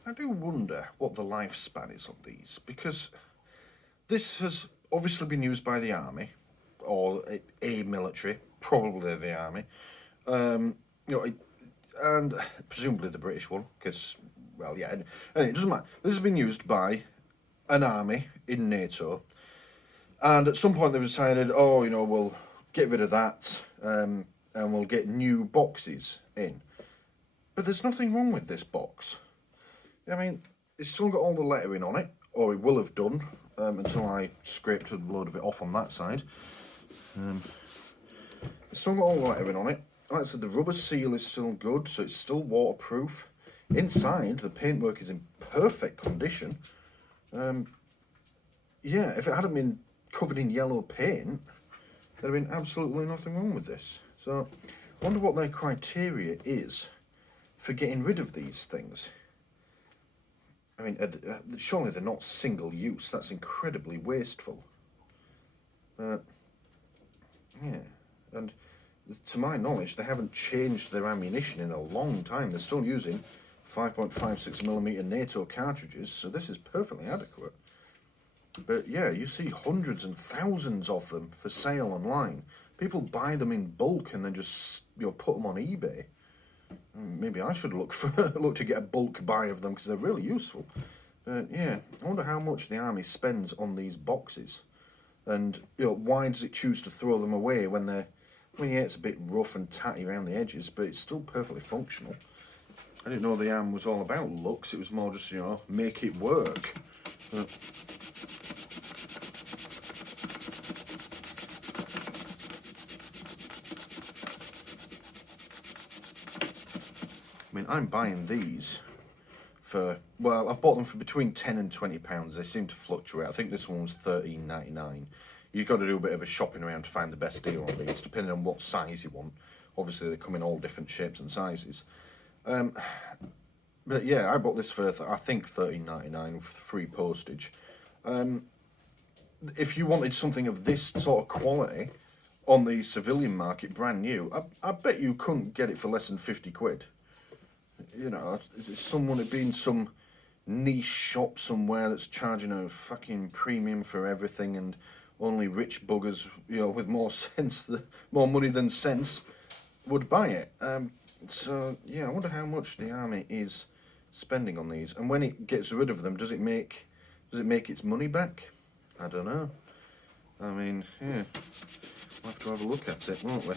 I do wonder what the lifespan is on these, because this has obviously been used by the army, or a military, probably the army, and presumably the British one, because, well, yeah, and it doesn't matter. This has been used by an army in NATO, and at some point they've decided, oh, we'll get rid of that, and we'll get new boxes in. But there's nothing wrong with this box. I mean, it's still got all the lettering on it, or it will have done, until I scraped a load of it off on that side. It's still got all the lettering on it. Like I said, the rubber seal is still good, so it's still waterproof. Inside, the paintwork is in perfect condition. Yeah, if it hadn't been covered in yellow paint, there'd have been absolutely nothing wrong with this. So, I wonder what their criteria is for getting rid of these things. I mean, surely they're not single use. That's incredibly wasteful. Yeah, and to my knowledge, they haven't changed their ammunition in a long time. They're still using 5.56mm NATO cartridges, so this is perfectly adequate. But yeah, you see hundreds and thousands of them for sale online. People buy them in bulk and then just put them on eBay. Maybe I should look to get a bulk buy of them because they're really useful. But yeah, I wonder how much the army spends on these boxes, and why does it choose to throw them away when they're, yeah, it's a bit rough and tatty around the edges, but it's still perfectly functional. I didn't know the arm was all about looks. It was more just make it work. But I mean, I'm buying these for, well, I've bought them for between £10 and £20. They seem to fluctuate. I think this one was £13.99. You've got to do a bit of a shopping around to find the best deal on these, depending on what size you want. Obviously, they come in all different shapes and sizes. But yeah, I bought this for, I think, £13.99 with free postage. If you wanted something of this sort of quality on the civilian market, brand new, I bet you couldn't get it for less than 50 quid. Someone had been some niche shop somewhere that's charging a fucking premium for everything, and only rich buggers, with more more money than sense, would buy it. So yeah, I wonder how much the army is spending on these, and when it gets rid of them, does it make its money back? I don't know. I mean, yeah, we'll have to have a look at it, won't we?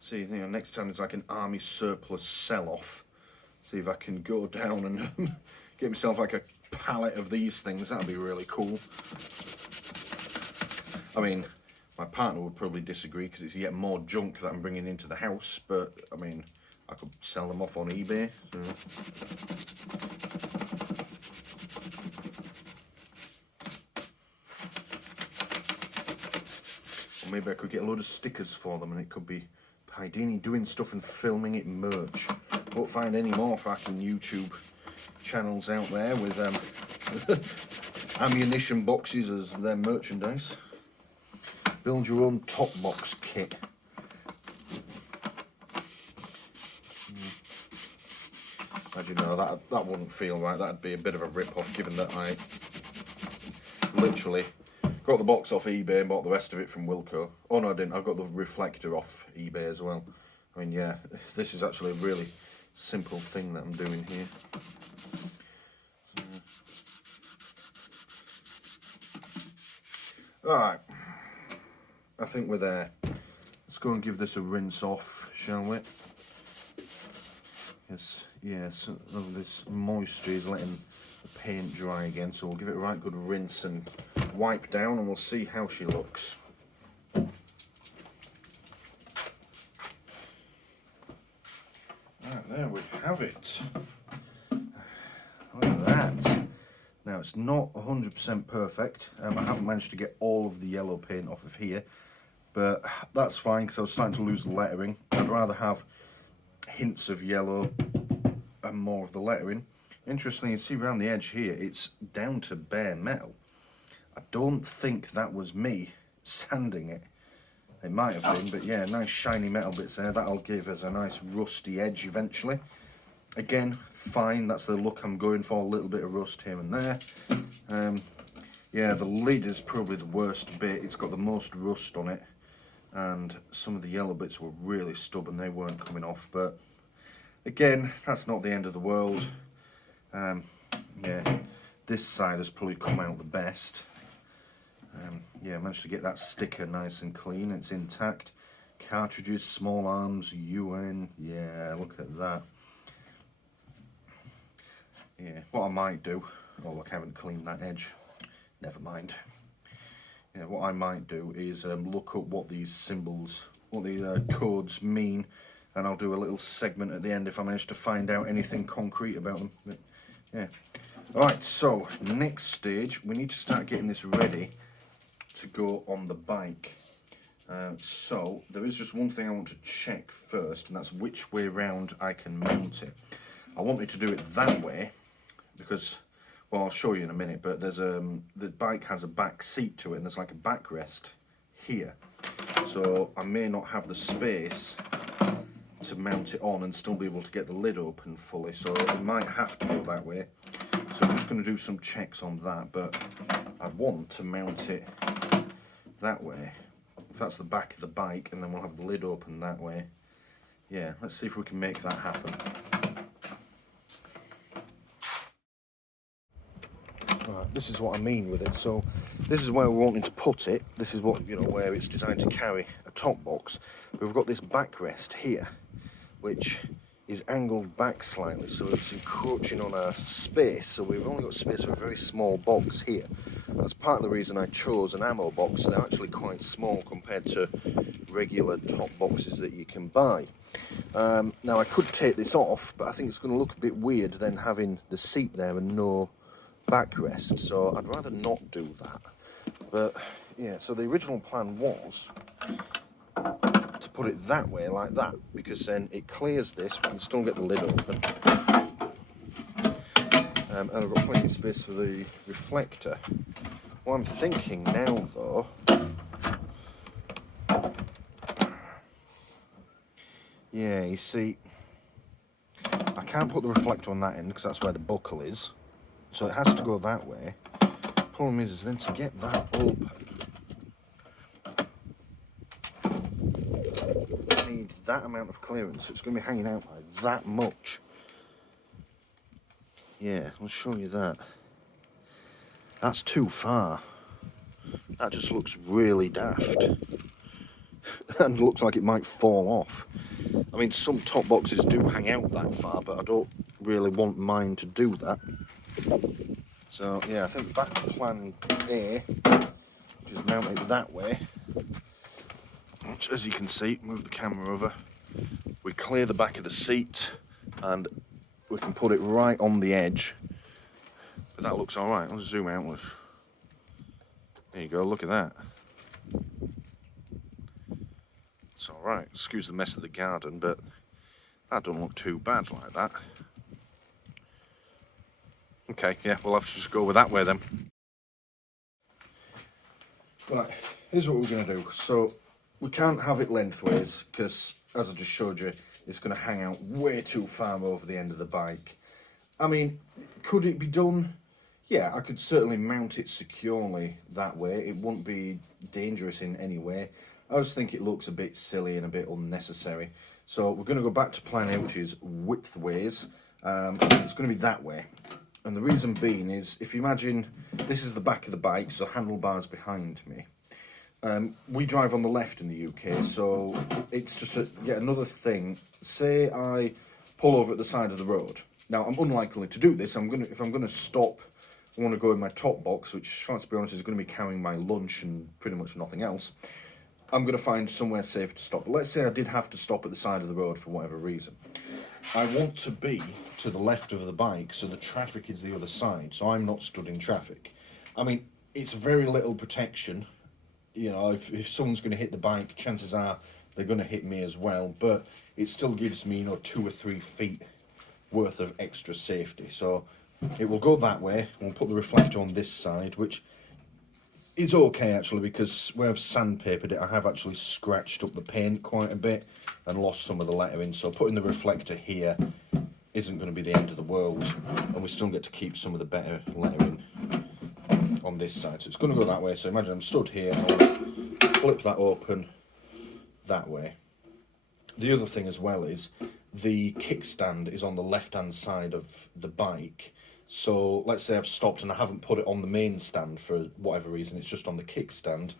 See, next time it's like an army surplus sell-off. See if I can go down and get myself like a pallet of these things. That'd be really cool. I mean, my partner would probably disagree because it's yet more junk that I'm bringing into the house, but I mean, I could sell them off on eBay. So. Or maybe I could get a load of stickers for them, and it could be Pydini doing stuff and filming it merch. Won't find any more fucking YouTube channels out there with ammunition boxes as their merchandise. Build your own top box kit. As you know, that wouldn't feel right. That'd be a bit of a rip-off, given that I literally got the box off eBay and bought the rest of it from Wilco. Oh no, I didn't. I got the reflector off eBay as well. I mean, yeah, this is actually a really simple thing that I'm doing here. Alright, I think we're there. Let's go and give this a rinse off, shall we? Yeah, some of this moisture is letting the paint dry again, so we'll give it a right good rinse and wipe down, and we'll see how she looks. Right, there we have it. Look at that. Now, it's not 100% perfect. I haven't managed to get all of the yellow paint off of here, but that's fine because I was starting to lose the lettering. I'd rather have hints of yellow and more of the lettering. Interestingly, you see around the edge here, it's down to bare metal. I don't think that was me sanding it. It might have been, but yeah, nice shiny metal bits there. That'll give us a nice rusty edge eventually. Again, fine, that's the look I'm going for, a little bit of rust here and there. Yeah, the lid is probably the worst bit. It's got the most rust on it, and some of the yellow bits were really stubborn, they weren't coming off, but again, that's not the end of the world. Yeah, this side has probably come out the best. Yeah, I managed to get that sticker nice and clean, it's intact. Cartridges, small arms, UN, yeah, look at that. Yeah, what I might do, oh look, I haven't cleaned that edge, never mind. Yeah, what I might do is look up what these symbols, what the codes mean, and I'll do a little segment at the end if I manage to find out anything concrete about them. But, yeah. Alright, so next stage, we need to start getting this ready to go on the bike. So there is just one thing I want to check first, and that's which way round I can mount it. I wanted to do it that way because, well, I'll show you in a minute, but there's the bike has a back seat to it, and there's like a backrest here. So I may not have the space to mount it on and still be able to get the lid open fully, so it might have to go that way. So I'm just going to do some checks on that, but I want to mount it that way. If that's the back of the bike, and then we'll have the lid open that way. Yeah, let's see if we can make that happen. Right, this is what I mean with it. So this is where we're wanting to put it. This is what, you know, where it's designed to carry a top box. We've got this backrest here, which is angled back slightly, so it's encroaching on our space. So we've only got space for a very small box here. That's part of the reason I chose an ammo box. They're actually quite small compared to regular top boxes that you can buy. Now I could take this off, but I think it's going to look a bit weird then having the seat there and no backrest, so I'd rather not do that. But yeah, so the original plan was to put it that way, like that, because then it clears this, we can still get the lid open. And I've got plenty of space for the reflector. What I'm thinking now though, yeah, you see, I can't put the reflector on that end because that's where the buckle is, so it has to go that way. Problem is then to get that open, I need that amount of clearance, so it's going to be hanging out by that much. Yeah, I'll show you that. That's too far. That just looks really daft. And looks like it might fall off. I mean, some top boxes do hang out that far, but I don't really want mine to do that. So yeah, I think back to plan A, just mount it that way. Which, as you can see, move the camera over. We clear the back of the seat and we can put it right on the edge. But that looks alright. Let's zoom out. There you go, look at that. It's alright. Excuse the mess of the garden, but that don't look too bad like that. Okay, yeah, we'll have to just go with that way then. Right, here's what we're going to do. So, we can't have it lengthways, because, as I just showed you, it's going to hang out way too far over the end of the bike. I mean, could it be done? Yeah, I could certainly mount it securely that way. It wouldn't be dangerous in any way. I just think it looks a bit silly and a bit unnecessary. So we're going to go back to plan A, which is widthways. It's going to be that way. And the reason being is, if you imagine, this is the back of the bike, so handlebars behind me. We drive on the left in the UK, so it's just yet another thing. Say I pull over at the side of the road. Now, I'm unlikely to do this. If I'm going to stop, I want to go in my top box, which, let's be honest, is going to be carrying my lunch and pretty much nothing else. I'm going to find somewhere safe to stop. But let's say I did have to stop at the side of the road for whatever reason. I want to be to the left of the bike, so the traffic is the other side, so I'm not stood in traffic. I mean, it's very little protection. You know, if someone's going to hit the bike, chances are they're going to hit me as well, but it still gives me, 2 or 3 feet worth of extra safety. So it will go that way. We'll put the reflector on this side, which is okay actually, because where I've sandpapered it, I have actually scratched up the paint quite a bit and lost some of the lettering. So putting the reflector here isn't going to be the end of the world, and we still get to keep some of the better lettering on this side. So it's going to go that way. So imagine I'm stood here, I'll flip that open that way. The other thing as well is the kickstand is on the left hand side of the bike. So let's say I've stopped and I haven't put it on the main stand for whatever reason, it's just on the kickstand.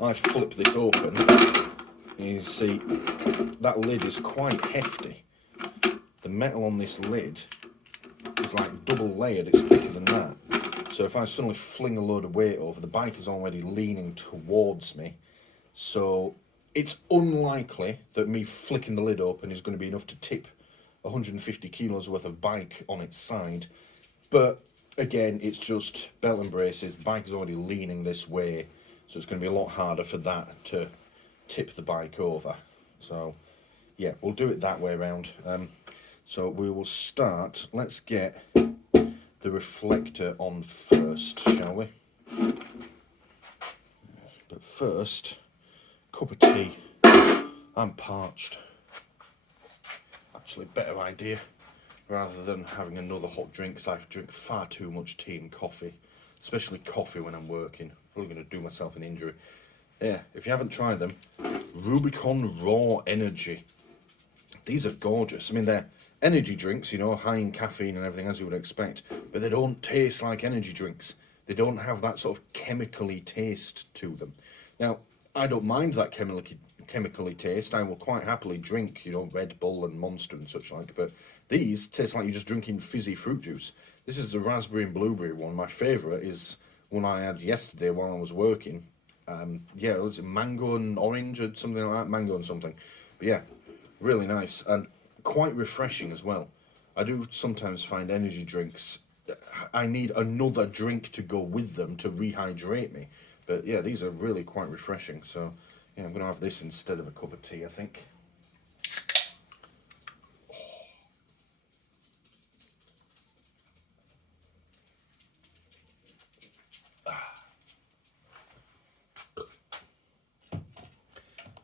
I flip this open, and you see that lid is quite hefty. The metal on this lid is like double layered, it's thicker than that. So if I suddenly fling a load of weight over, the bike is already leaning towards me. So it's unlikely that me flicking the lid open is going to be enough to tip 150 kilos worth of bike on its side. But again, it's just belt and braces. The bike is already leaning this way, so it's going to be a lot harder for that to tip the bike over. So yeah, we'll do it that way around. So we will start. Let's get the reflector on first, shall we? But first, cup of tea. I'm parched. Actually, better idea. Rather than having another hot drink, because I drink far too much tea and coffee. Especially coffee when I'm working. Probably going to do myself an injury. Yeah, if you haven't tried them, Rubicon Raw Energy. These are gorgeous. I mean, they're energy drinks, you know, high in caffeine and everything, as you would expect. But they don't taste like energy drinks. They don't have that sort of chemically taste to them. Now, I don't mind that chemically taste. I will quite happily drink, you know, Red Bull and Monster and such like. But these taste like you're just drinking fizzy fruit juice. This is the raspberry and blueberry one. My favourite is one I had yesterday while I was working. Yeah, it was mango and orange or something like that. Mango and something. But yeah, really nice and quite refreshing as well. I do sometimes find energy drinks, I need another drink to go with them to rehydrate me. But yeah, these are really quite refreshing. So yeah, I'm going to have this instead of a cup of tea, I think.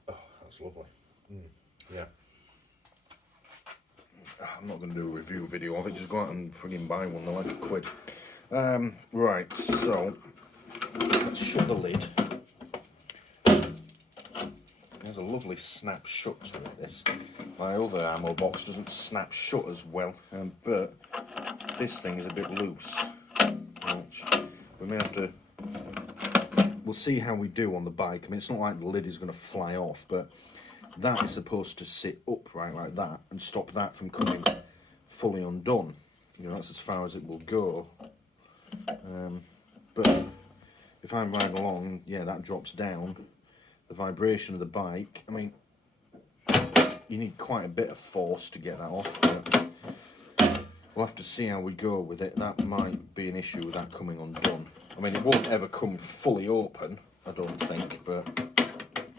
Oh, that's lovely. Yeah. I'm not going to do a review video of it, just go out and frigging buy one, they're like £1. Right, so let's shut the lid. There's a lovely snap shut to it, this. My other ammo box doesn't snap shut as well, but this thing is a bit loose, which we may have to, we'll see how we do on the bike. I mean, it's not like the lid is going to fly off, but that is supposed to sit upright like that and stop that from coming fully undone. You know, that's as far as it will go. But if I'm riding along, yeah, that drops down. The vibration of the bike, I mean, you need quite a bit of force to get that off, but we'll have to see how we go with it. That might be an issue with that coming undone. I mean, it won't ever come fully open, I don't think, but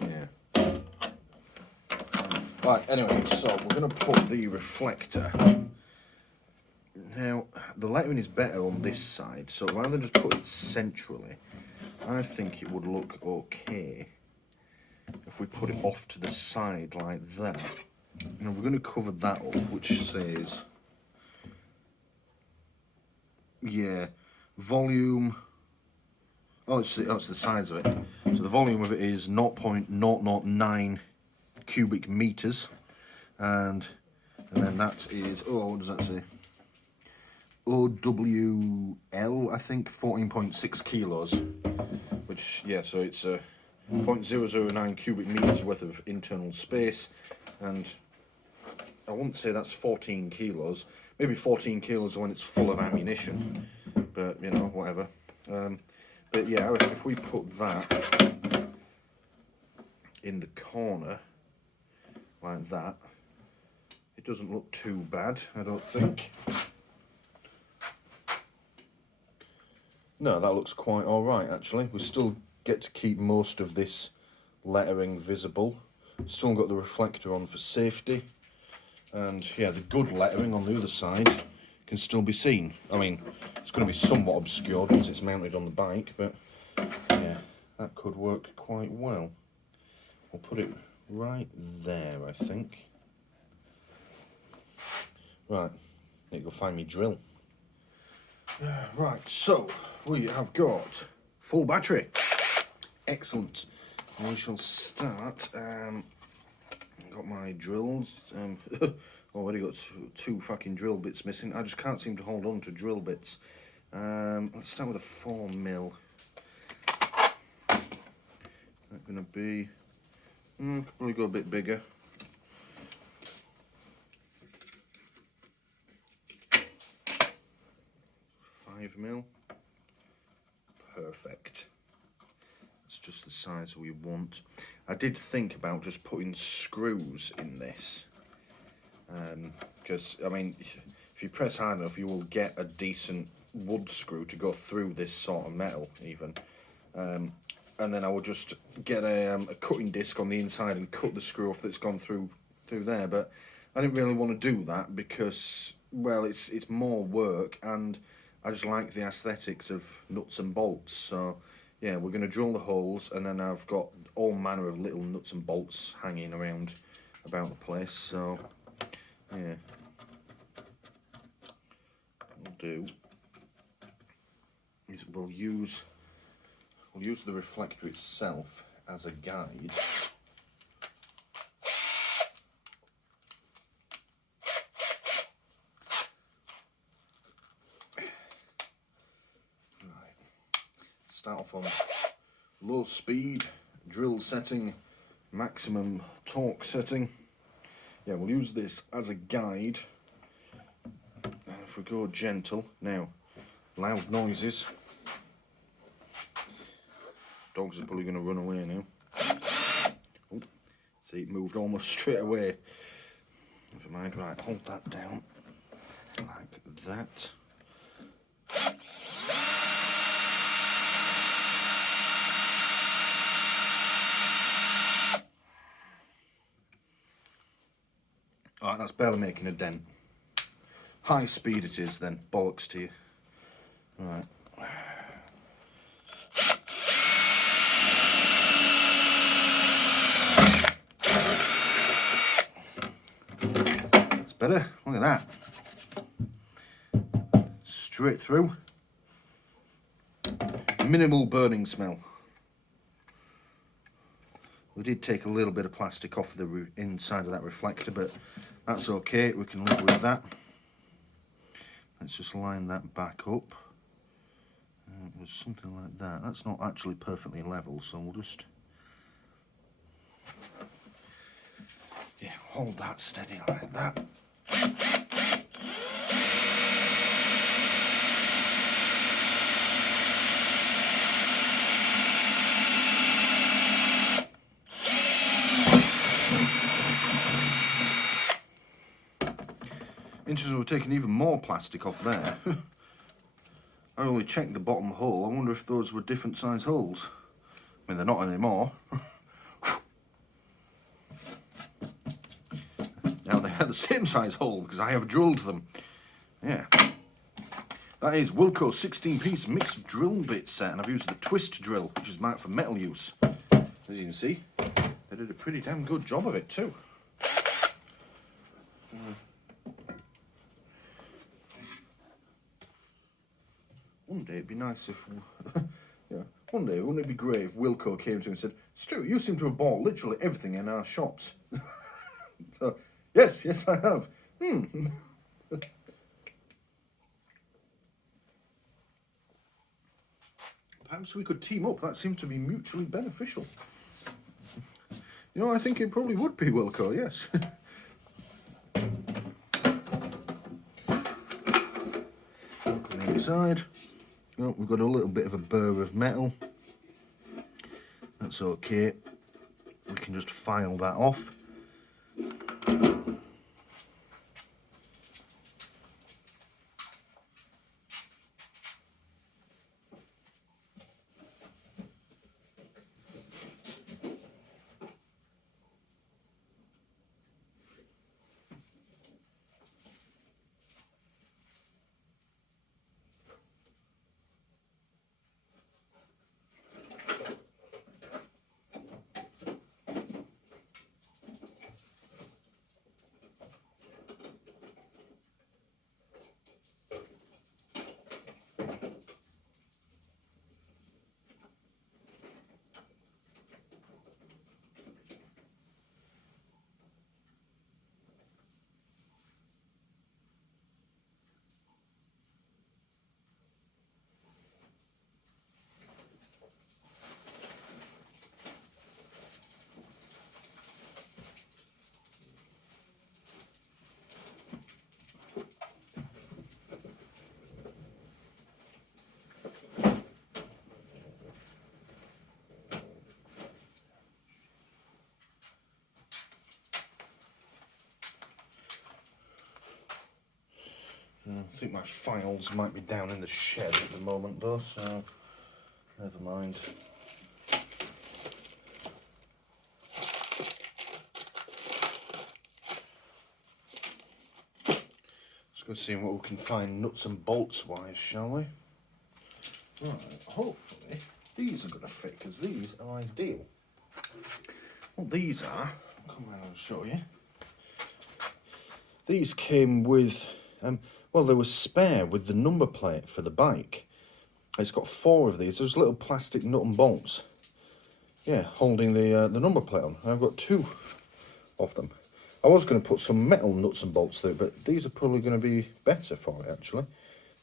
yeah. Right, anyway, so we're going to put the reflector. Now, the lettering is better on this side, so rather than just put it centrally, I think it would look okay if we put it off to the side like that. Now we're going to cover that up, which says, yeah, volume, it's the size of it. So the volume of it is 0.009 cubic meters, and then that is, what does that say? OWL, I think, 14.6 kilos, which, yeah, so it's 0.009 cubic meters worth of internal space, and I wouldn't say that's 14 kilos, maybe 14 kilos when it's full of ammunition, but, you know, whatever. But yeah, if we put that in the corner, like that, it doesn't look too bad, I don't think. No, that looks quite alright actually. We still get to keep most of this lettering visible. Still got the reflector on for safety. And yeah, the good lettering on the other side can still be seen. I mean, it's going to be somewhat obscured once it's mounted on the bike, but yeah, that could work quite well. We'll put it right there, I think. Right, need to go find me drill. Right, so we have got full battery. Excellent. We shall start. Got my drills. Already got two fucking drill bits missing. I just can't seem to hold on to drill bits. Let's start with a 4mm. That's gonna be. Could probably go a bit bigger. 5mm. Perfect. It's just the size we want. I did think about just putting screws in this, because I mean, if you press hard enough, you will get a decent wood screw to go through this sort of metal, even. And then I will just get a cutting disc on the inside and cut the screw off that's gone through there. But I didn't really want to do that because, well, it's more work, and I just like the aesthetics of nuts and bolts. So yeah, we're going to drill the holes, and then I've got all manner of little nuts and bolts hanging around about the place. So yeah, what we'll do is we'll use the reflector itself as a guide. Start off on low speed, drill setting, maximum torque setting. Yeah, we'll use this as a guide. If we go gentle, now, loud noises. Dogs are probably going to run away now. Oh, see, it moved almost straight away. Never mind, right, hold that down like that. Alright, that's barely making a dent. High speed it is then, bollocks to you. Alright. That's better, look at that. Straight through. Minimal burning smell. We did take a little bit of plastic off the inside of that reflector, but that's okay, we can live with that. Let's just line that back up. It was something like that. That's not actually perfectly level, so we'll just... yeah, hold that steady like that. Interesting, we're taking even more plastic off there. I only checked the bottom hole. I wonder if those were different size holes. I mean, they're not anymore. Now they are the same size hole because I have drilled them. Yeah. That is Wilco 16-piece mixed drill bit set, and I've used the twist drill, which is marked for metal use. As you can see, they did a pretty damn good job of it too. One day it'd be nice if, yeah, one day wouldn't it be great if Wilco came to him and said, "Stu, you seem to have bought literally everything in our shops." So, yes, I have. Perhaps we could team up. That seems to be mutually beneficial. You know, I think it probably would be Wilco, yes. On the inside. Oh, we've got a little bit of a burr of metal. That's okay. We can just file that off. I think my files might be down in the shed at the moment though, so never mind. Let's go see what we can find nuts and bolts wise, shall we? Right, hopefully these are going to fit, because these are ideal. What these are, come around and show you. These came with, well, they were spare with the number plate for the bike. It's got 4 of these. There's little plastic nut and bolts, yeah, holding the number plate on. And I've got 2 of them. I was going to put some metal nuts and bolts through it, but these are probably going to be better for it, actually.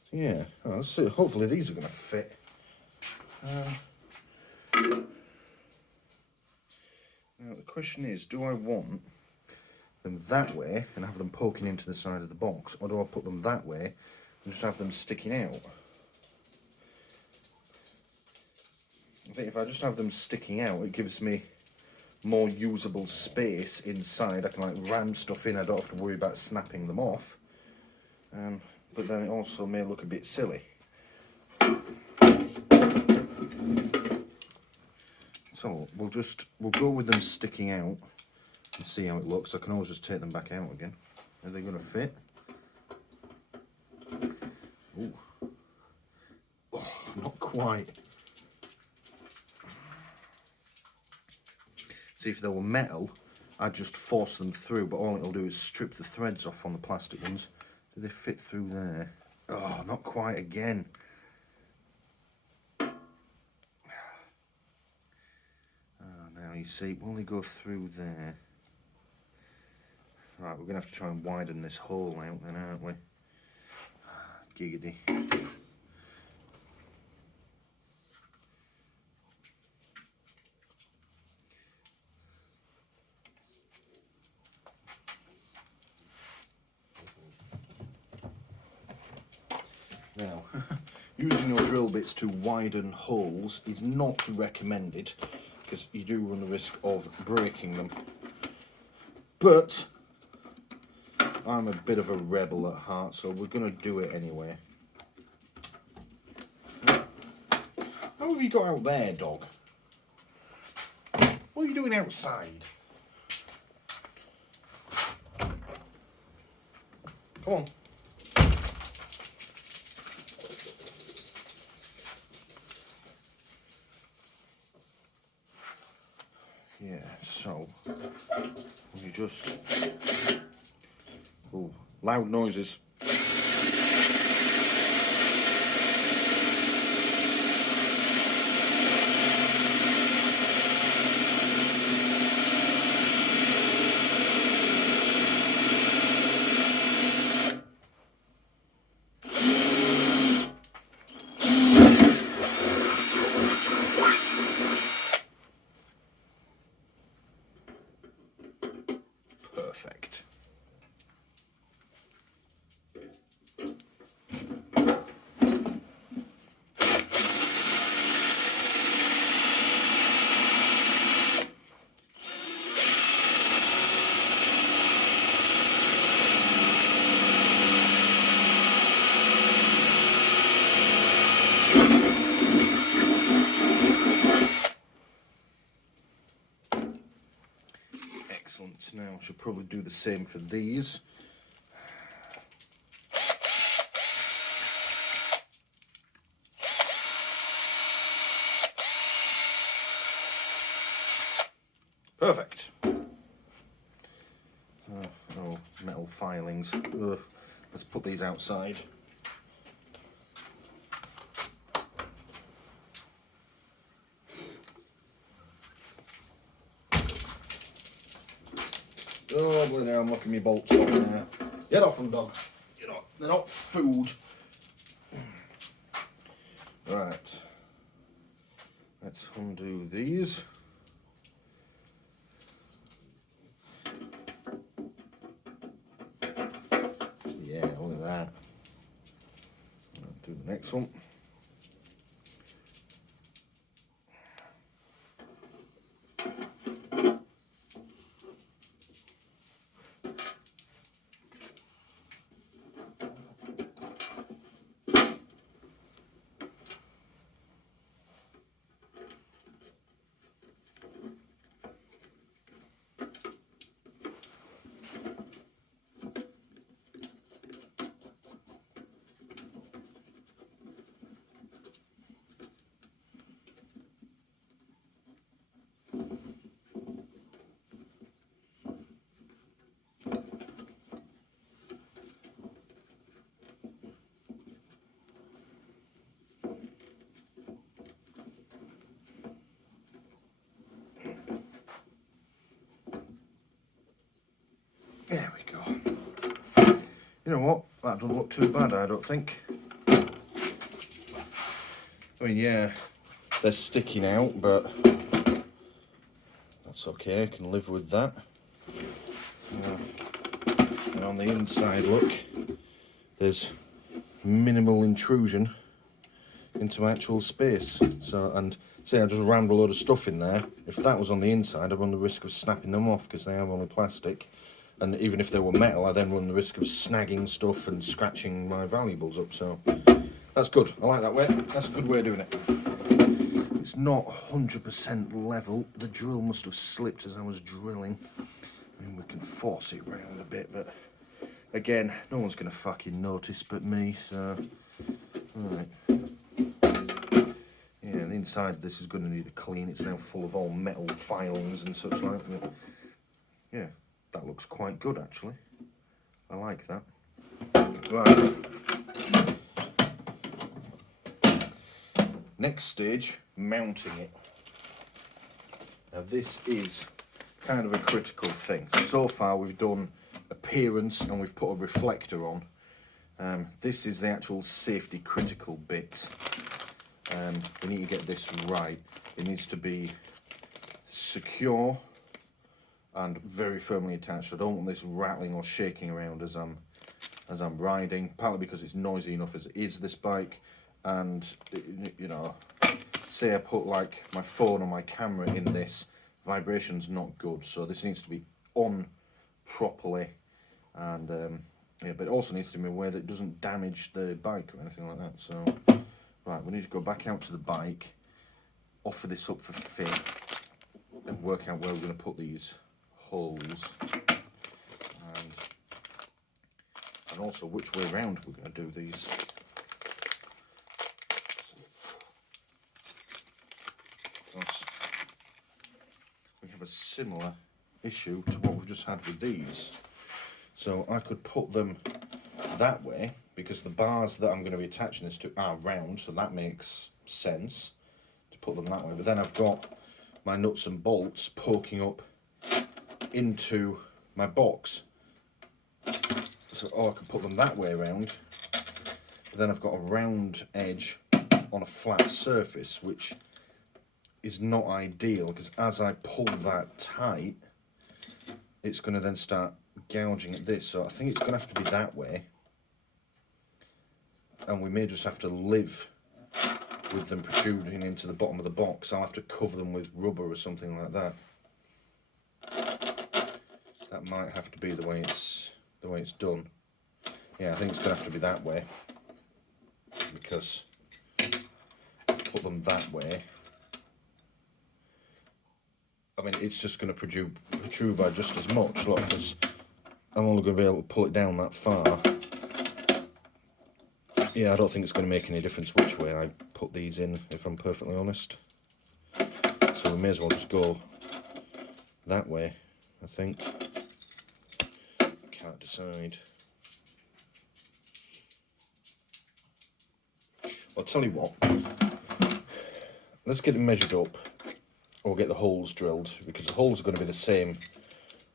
So, yeah, well, let's see. Hopefully these are going to fit. Now, the question is, do I want them that way and have them poking into the side of the box, or do I put them that way and just have them sticking out? I think if I just have them sticking out, it gives me more usable space inside. I can like ram stuff in, I don't have to worry about snapping them off. But then it also may look a bit silly. So we'll go with them sticking out and see how it looks. I can always just take them back out again. Are they going to fit? Ooh. Oh, not quite. See, if they were metal, I'd just force them through, but all it'll do is strip the threads off on the plastic ones. Do they fit through there? Oh, not quite again. Now you see, will they go through there? Right, we're going to have to try and widen this hole out then, aren't we? Giggity. Now, using your drill bits to widen holes is not recommended, because you do run the risk of breaking them. But I'm a bit of a rebel at heart, so we're going to do it anyway. How have you got out there, dog? What are you doing outside? Come on. Yeah, so you just... Ooh, loud noises. Perfect. Excellent. Now I should probably do the same for these. Perfect. Oh, metal filings. Ugh. Let's put these outside. Oh, bloody hell, I'm looking at my bolts off now. Get off them, dog. They're not food. Right. Let's undo these. Yeah, look at that. I'll do the next one. You know what? That doesn't look too bad, I don't think. I mean, yeah, they're sticking out, but that's okay. I can live with that. And on the inside, look, there's minimal intrusion into my actual space. So, and say I just rammed a load of stuff in there. If that was on the inside, I'd run the risk of snapping them off because they are only plastic. And even if they were metal, I then run the risk of snagging stuff and scratching my valuables up. So that's good. I like that way. That's a good way of doing it. It's not 100% level. The drill must have slipped as I was drilling. I mean, we can force it round a bit, but again, no one's going to fucking notice but me. So, right. Yeah, the inside this is going to need a clean. It's now full of all metal filings and such like. But yeah, that looks quite good actually. I like that. Right. Next stage, mounting it. Now this is kind of a critical thing. So far we've done appearance and we've put a reflector on. This is the actual safety critical bit. We need to get this right. It needs to be secure and very firmly attached. I don't want this rattling or shaking around as I'm riding, partly because it's noisy enough as it is, this bike, and you know, say I put like my phone or my camera in this, vibration's not good, so this needs to be on properly, and yeah, but it also needs to be in a way that it doesn't damage the bike or anything like that. So right, we need to go back out to the bike, offer this up for fit, and work out where we're going to put these holes, and also which way round we're going to do these. Because we have a similar issue to what we've just had with these. So I could put them that way because the bars that I'm going to be attaching this to are round, so that makes sense to put them that way. But then I've got my nuts and bolts poking up into my box. So, or I could put them that way around, but then I've got a round edge on a flat surface, which is not ideal because as I pull that tight, it's going to then start gouging at this. So I think it's going to have to be that way, and we may just have to live with them protruding into the bottom of the box. I'll have to cover them with rubber or something like that. That might have to be the way it's done. Yeah, I think it's going to have to be that way because if I put them that way, I mean, it's just going to protrude by just as much. Look, because I'm only going to be able to pull it down that far. Yeah, I don't think it's going to make any difference which way I put these in, if I'm perfectly honest. So we may as well just go that way, I think. Can't decide. I'll tell you what, let's get it measured up, or get the holes drilled, because the holes are going to be the same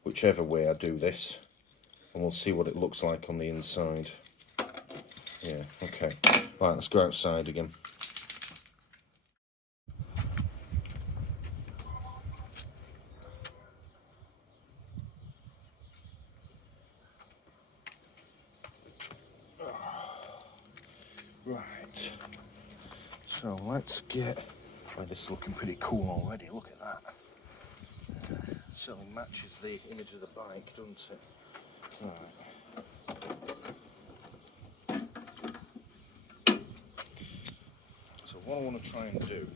whichever way I do this, and we'll see what it looks like on the inside. Yeah, okay. Right, let's go outside again. Right, so let's get, well, this is looking pretty cool already, look at that. Certainly matches the image of the bike, doesn't it? Right. So what I want to try and do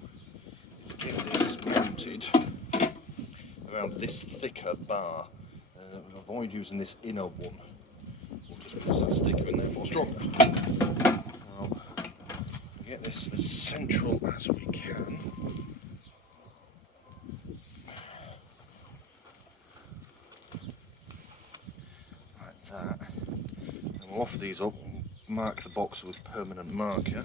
is get this mounted around this thicker bar. Avoid using this inner one, just because that's thicker and therefore stronger. Get this as central as we can. Like that. And we'll offer these up and mark the box with permanent marker.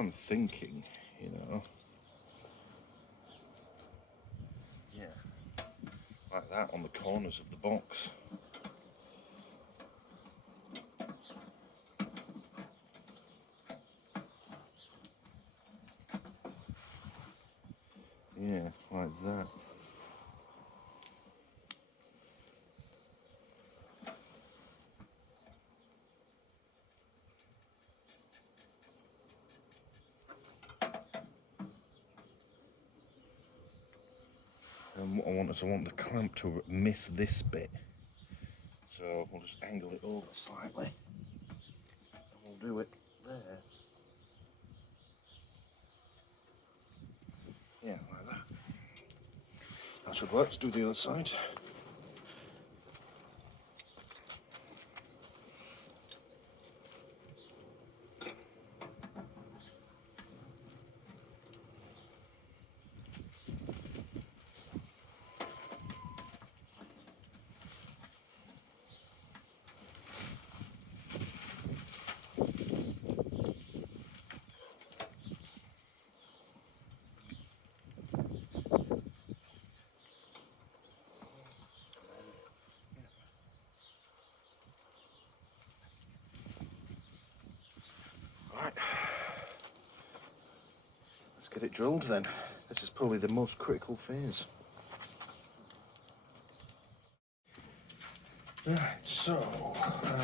I'm thinking, you know. Yeah, like that on the corners of the box. Yeah, like that. And what I want is I want the clamp to miss this bit. So we'll just angle it over slightly. And we'll do it there. Yeah, like that. That should work. Let's do the other side. Right. Let's get it drilled then. This is probably the most critical phase. Right, so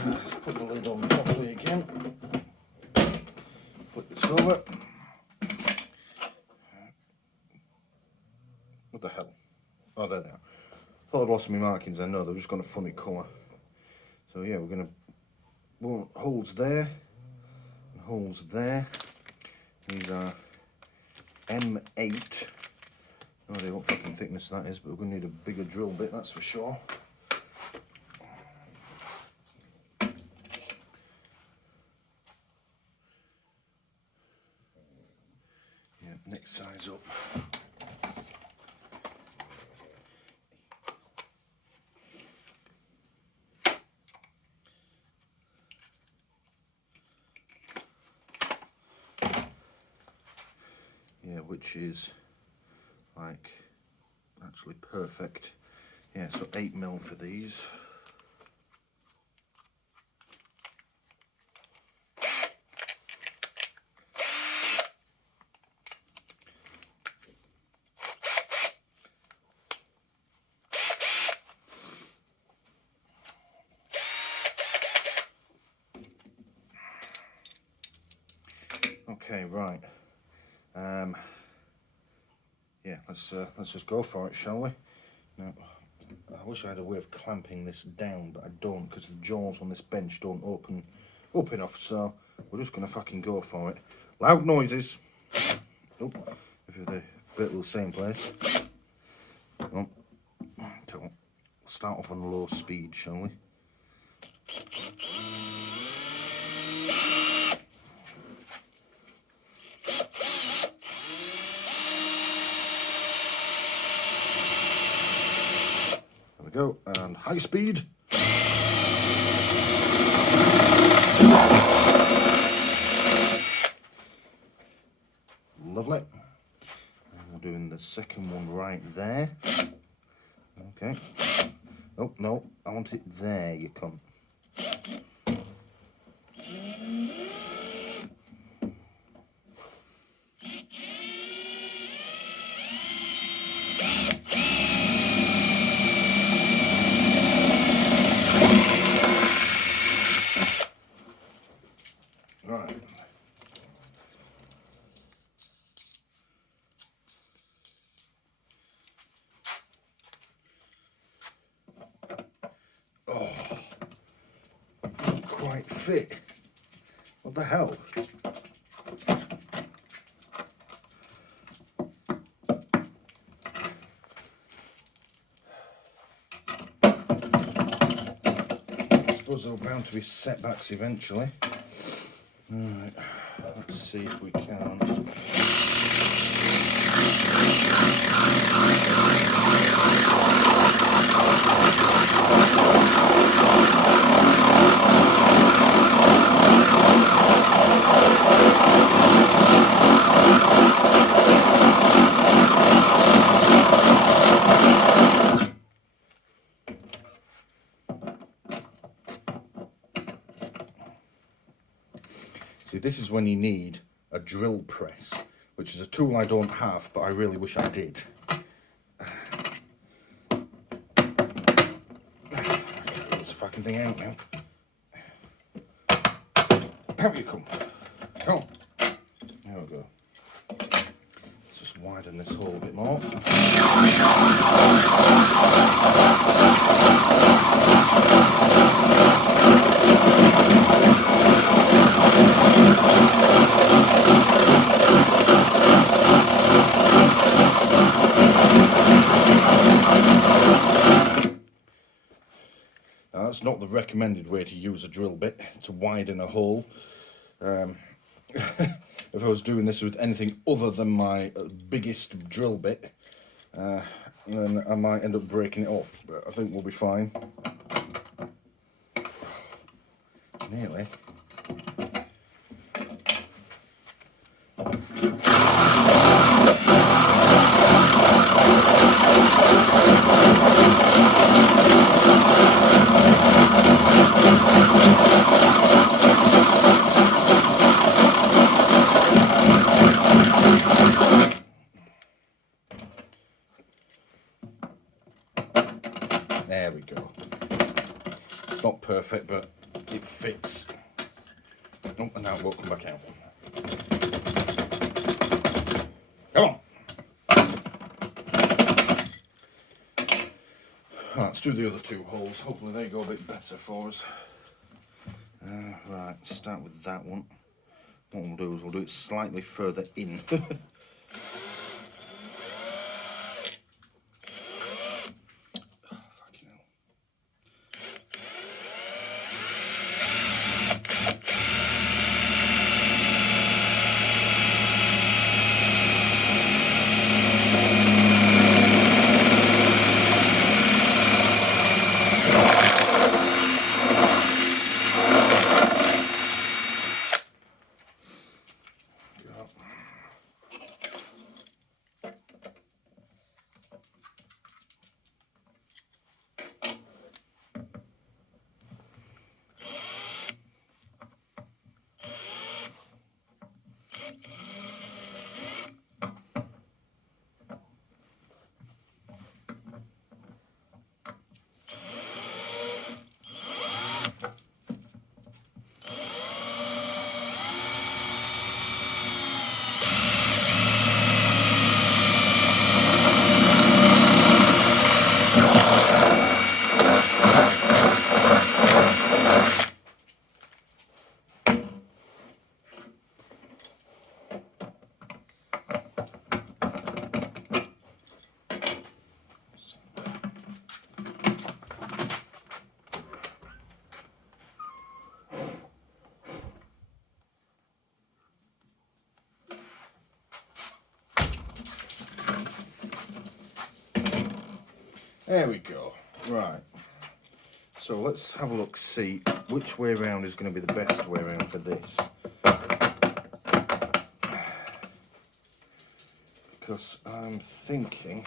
let's put the lid on properly again. Flip this over. What the hell? Oh, there they are. Thought I'd lost my markings then. No, they've just got a funny colour. So yeah, we're going to holes there and holes there. These are M8. No idea what fucking thickness that is, but we're going to need a bigger drill bit, that's for sure. Yeah, next size up. Yeah, which is like actually perfect. Yeah, so 8mm for these. Okay, right. Yeah, let's just go for it, shall we? Now, I wish I had a way of clamping this down, but I don't, because the jaws on this bench don't open up enough. So we're just gonna fucking go for it. Loud noises. Oh, if the bit will stay in place. Oh, so start off on low speed, shall we? Go, and high speed. Lovely. And we're doing the second one right there. Okay. Oh, no, I want it there, you cunt. Right. Oh, not quite fit. What the hell? I suppose there are bound to be setbacks eventually. Alright, let's see if we can. See, this is when you need a drill press, which is a tool I don't have, but I really wish I did. Get this fucking thing out now. Out you come. Come on. There we go. Let's just widen this hole a bit more. Now, that's not the recommended way to use a drill bit to widen a hole. If I was doing this with anything other than my biggest drill bit, then I might end up breaking it off, but I think we'll be fine. Nearly. There we go. It's not perfect, but it fits. Oh, and now it won't come back out. Come on. Right, let's do the other two holes. Hopefully they go a bit better for us. Right, start with that one. What we'll do is we'll do it slightly further in. There we go. Right. So let's have a look, see which way around is going to be the best way around for this. Because I'm thinking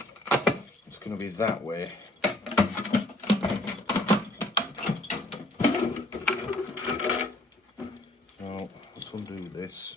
it's going to be that way. So let's undo this.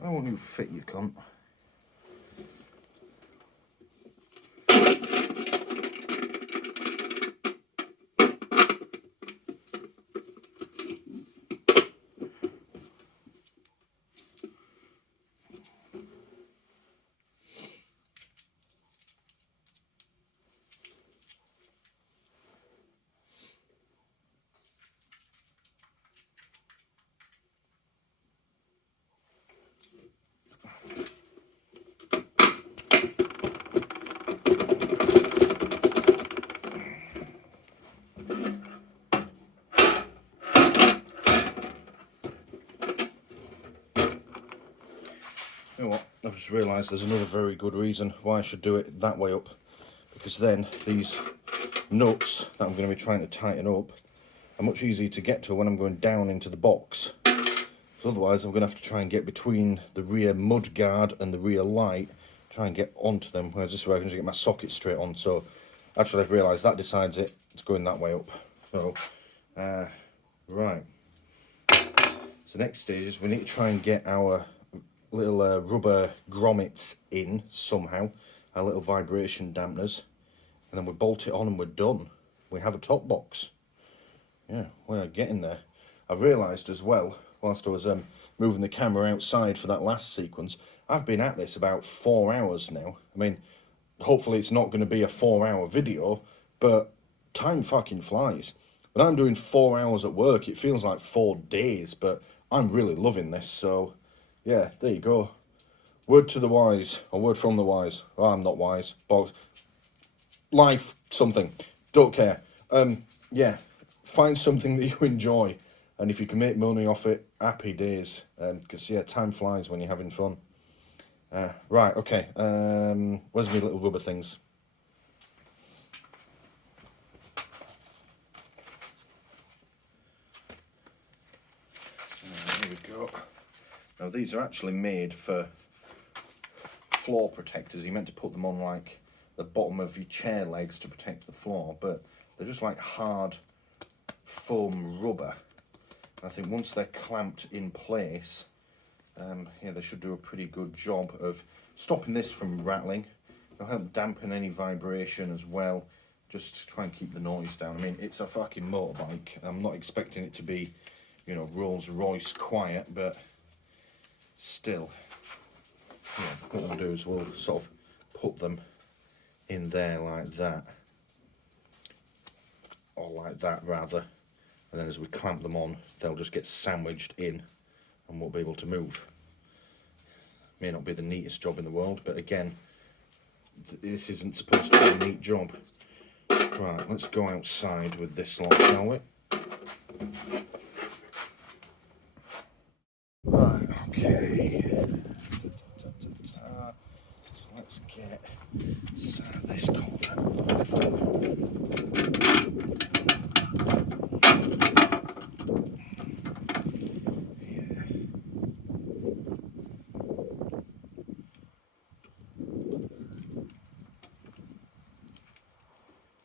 I want you to fit, you cunt. just realised there's another very good reason why I should do it that way up, because then these nuts that I'm going to be trying to tighten up are much easier to get to when I'm going down into the box. So otherwise I'm going to have to try and get between the rear mud guard and the rear light, try and get onto them, whereas this way I can just get my socket straight on. So actually I've realised that decides it, it's going that way up. So right, so next stage is we need to try and get our little rubber grommets in somehow, our little vibration dampeners, and then we bolt it on and we're done. We have a top box. Yeah, we're getting there. I realised as well, whilst I was moving the camera outside for that last sequence, I've been at this about 4 hours now. I mean, hopefully it's not going to be a 4-hour video, but time fucking flies. When I'm doing 4 hours at work, it feels like 4 days, but I'm really loving this, so yeah, there you go. Word to the wise, or word from the wise. Oh, I'm not wise, but life something, don't care. Yeah, find something that you enjoy, and if you can make money off it, happy days, because yeah, time flies when you're having fun. Right, okay, where's my little rubber things? Here we go. Now these are actually made for floor protectors. You're meant to put them on like the bottom of your chair legs to protect the floor, but they're just like hard foam rubber. I think once they're clamped in place, yeah, they should do a pretty good job of stopping this from rattling. They'll help dampen any vibration as well, just to try and keep the noise down. I mean, it's a fucking motorbike. I'm not expecting it to be, you know, Rolls Royce quiet, but still, yeah, what we'll do is we'll sort of put them in there like that, or like that rather, and then as we clamp them on, they'll just get sandwiched in and won't be able to move. May not be the neatest job in the world, but again, this isn't supposed to be a neat job. Right, let's go outside with this lot, shall we? Right, okay. So let's start this corner.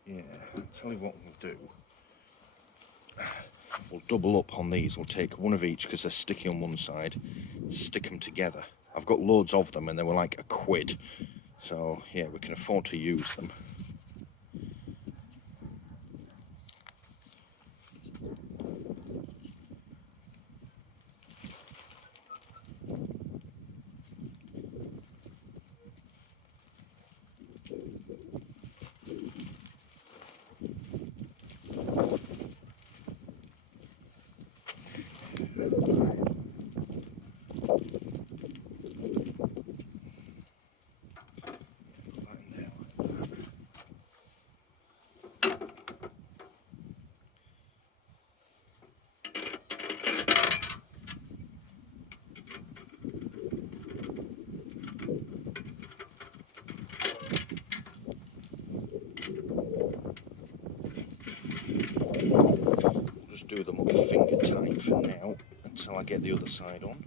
Yeah, I'll tell you what we'll do. We'll double up on these. We'll take one of each because they're sticky on one side, stick them together. I've got loads of them and they were like £1. So yeah, we can afford to use them. Just do them up finger tight for now until I get the other side on.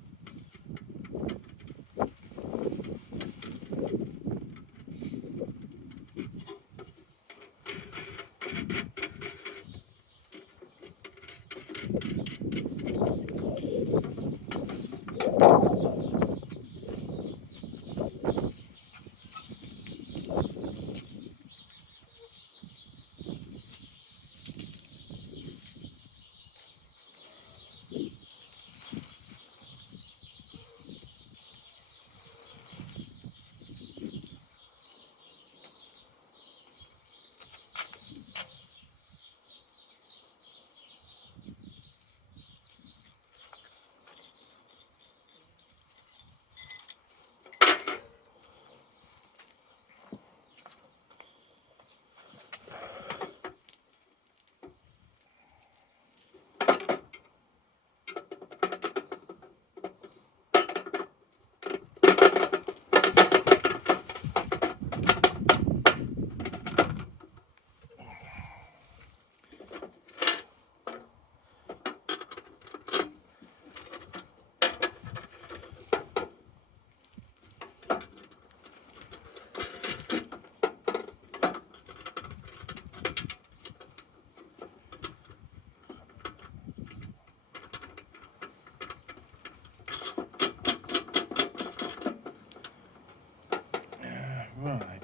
Right,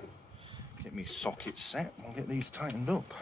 get me socket set, we'll get these tightened up.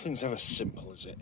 Nothing's ever simple, is it?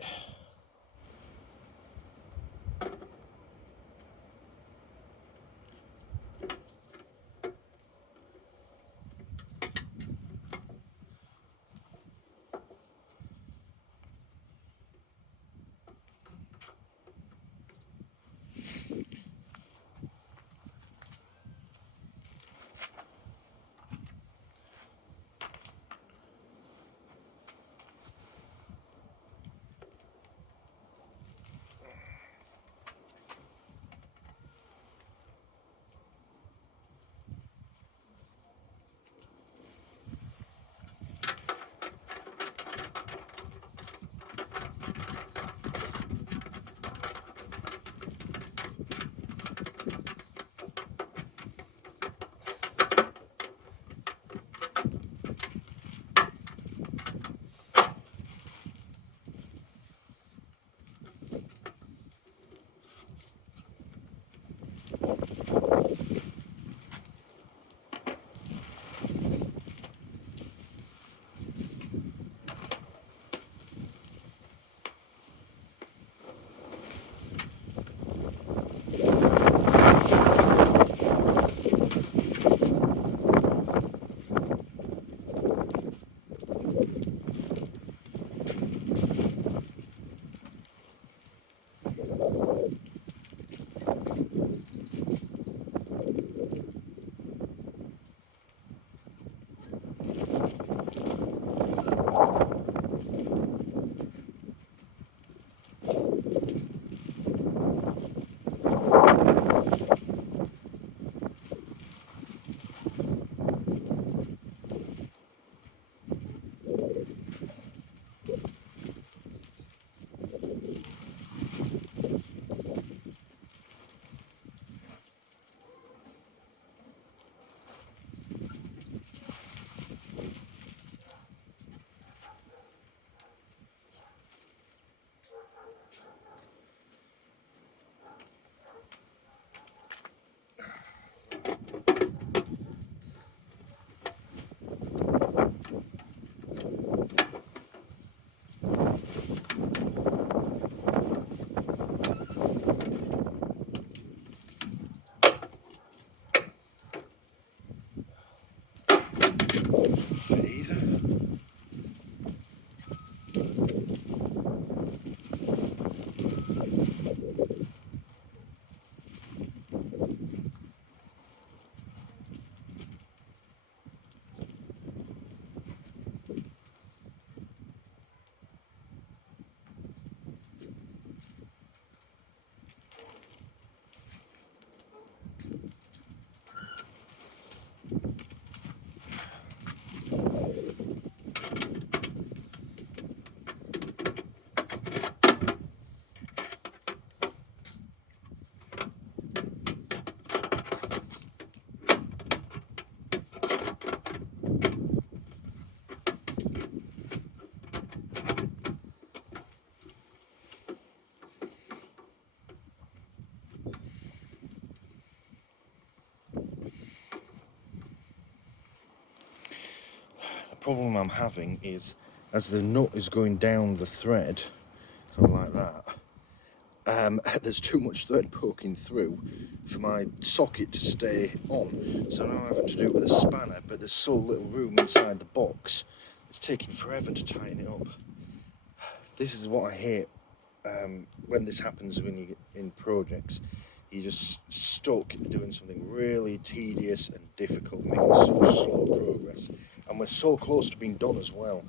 Fit either. Problem I'm having is as the nut is going down the thread, sort of like that, there's too much thread poking through for my socket to stay on, so now I'm having to do it with a spanner, but there's so little room inside the box, it's taking forever to tighten it up. This is what I hate when this happens when you get in projects. You're just stuck doing something really tedious and difficult, making such slow progress. And we're so close to being done as well.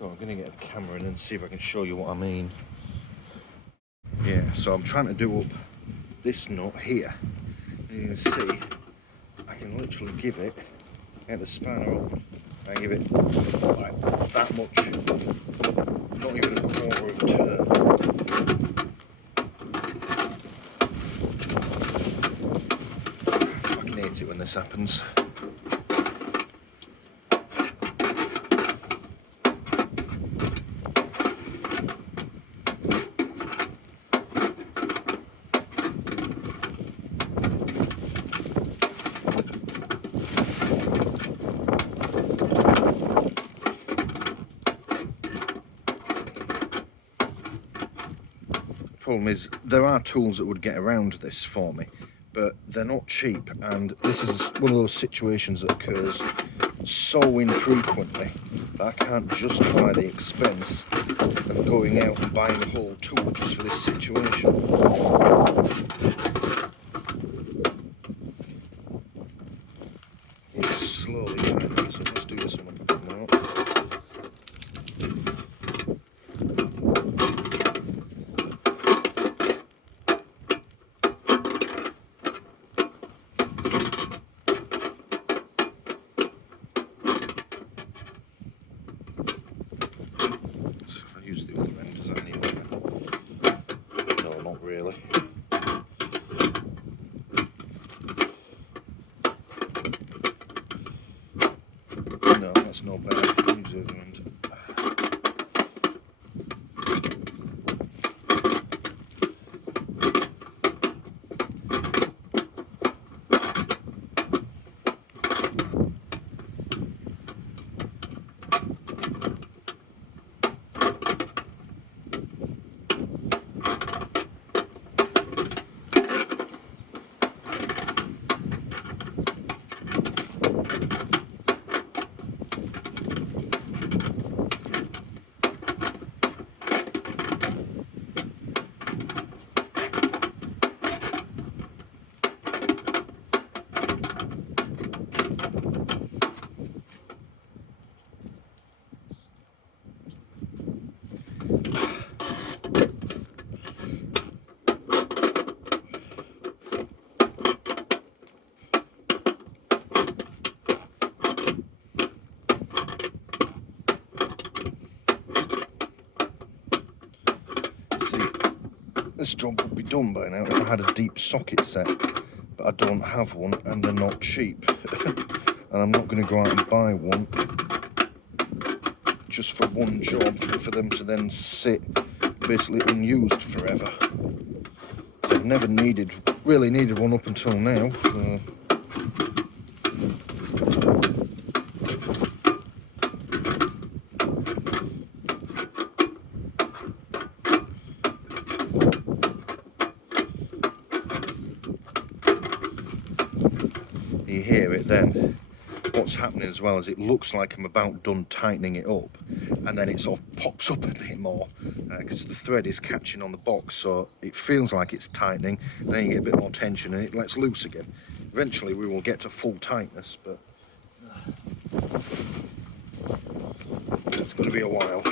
So I'm going to get the camera in and see if I can show you what I mean. Yeah, So I'm trying to do up this nut here. And you can see, I can literally give it, get the spanner on, and give it like that much, not even a quarter of a turn. I fucking hate it when this happens. Problem is, there are tools that would get around this for me, but they're not cheap, and this is one of those situations that occurs so infrequently that I can't justify the expense of going out and buying a whole tool just for this situation. It's slowly tightening, so let's do this one a bit more. Use the other end, does that need one? No, not really. No, that's no better. Use the other end. This job would be done by now if I had a deep socket set, but I don't have one and they're not cheap. And I'm not going to go out and buy one just for one job for them to then sit basically unused forever. So I've never really needed one up until now. So. You hear it then. What's happening as well is it looks like I'm about done tightening it up, and then it sort of pops up a bit more because the thread is catching on the box, so it feels like it's tightening, then you get a bit more tension and it lets loose again. Eventually we will get to full tightness, but it's going to be a while.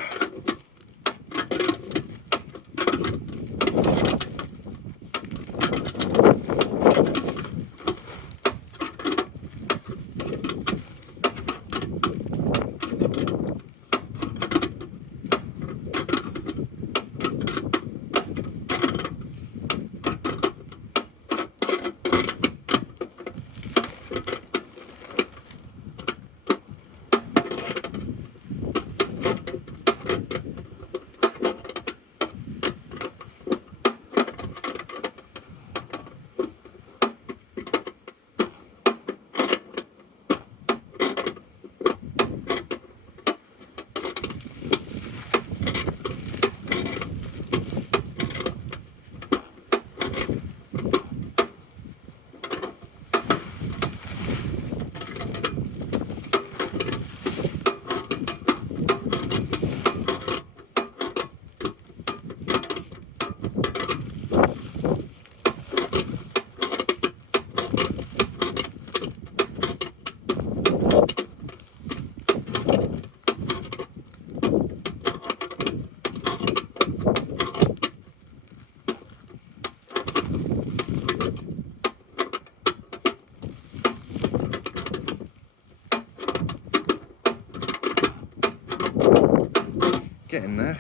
in there.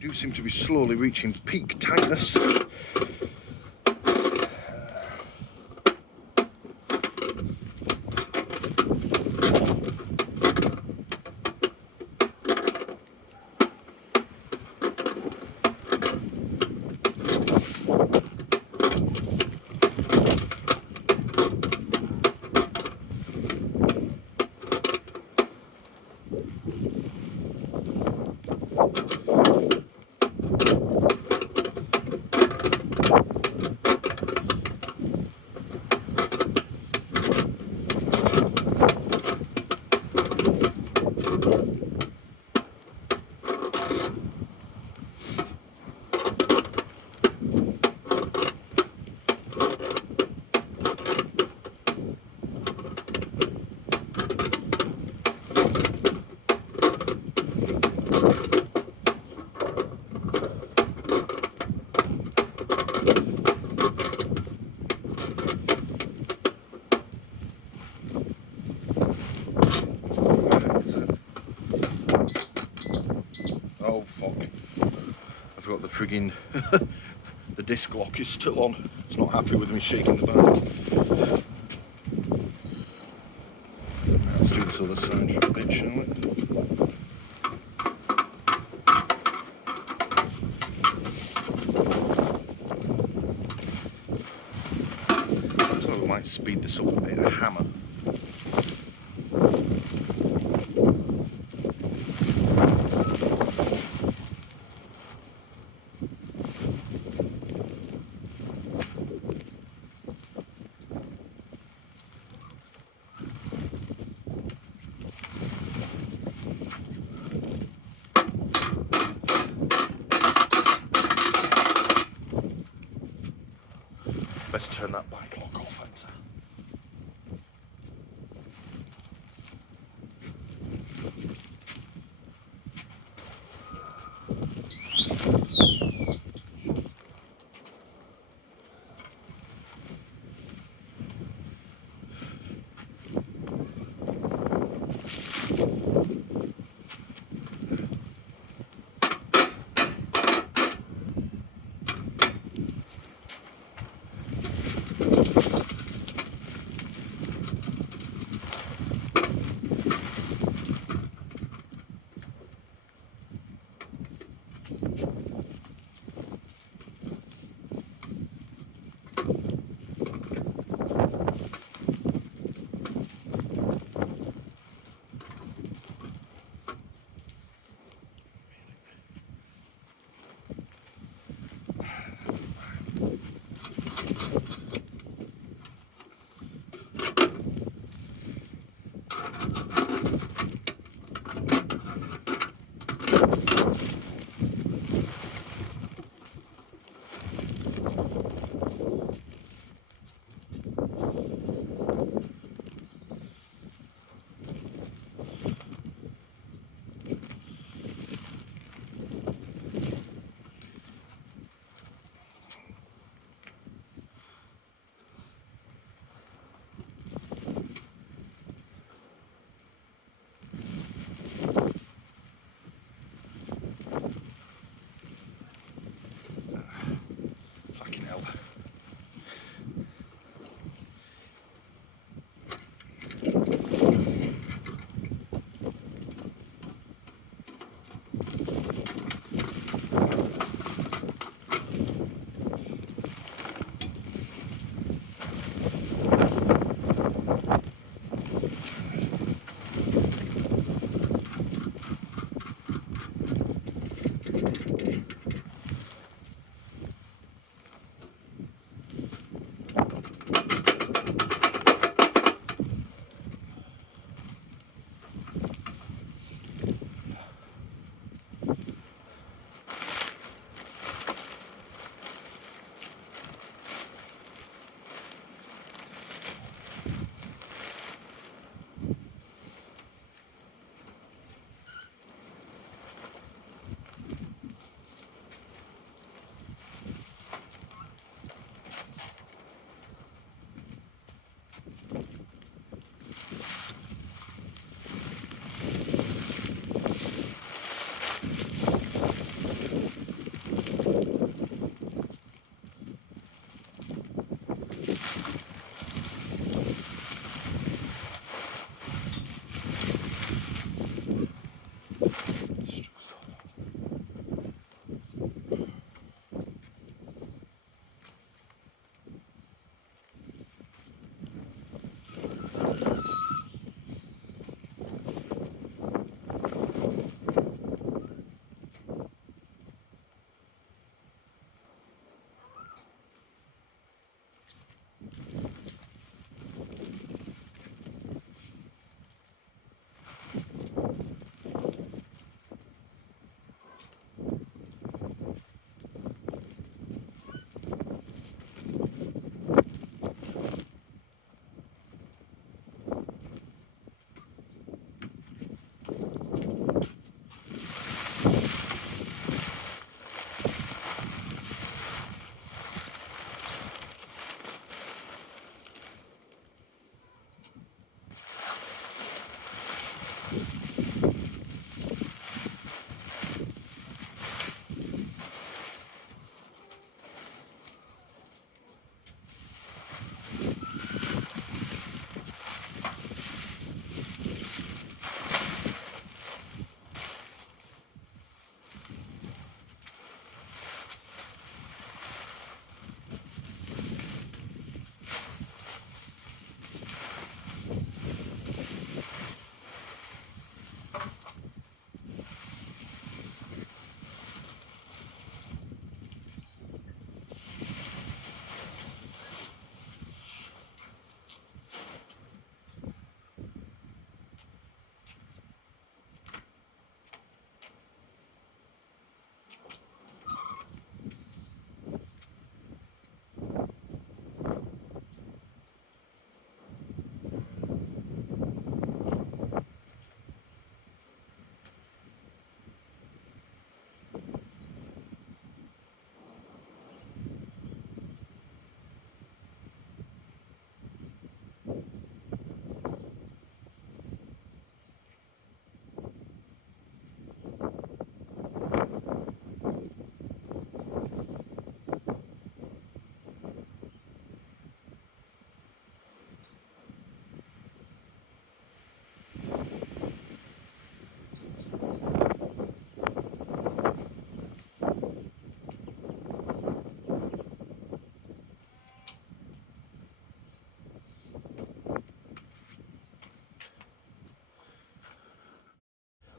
Do seem to be slowly reaching peak tightness. Oh fuck. I forgot the frigging the disc lock is still on. It's not happy with me shaking the bike. Now let's do this other side for a bit, shall we? So we might speed this up a bit, a hammer. Best turn that bike lock off, enter.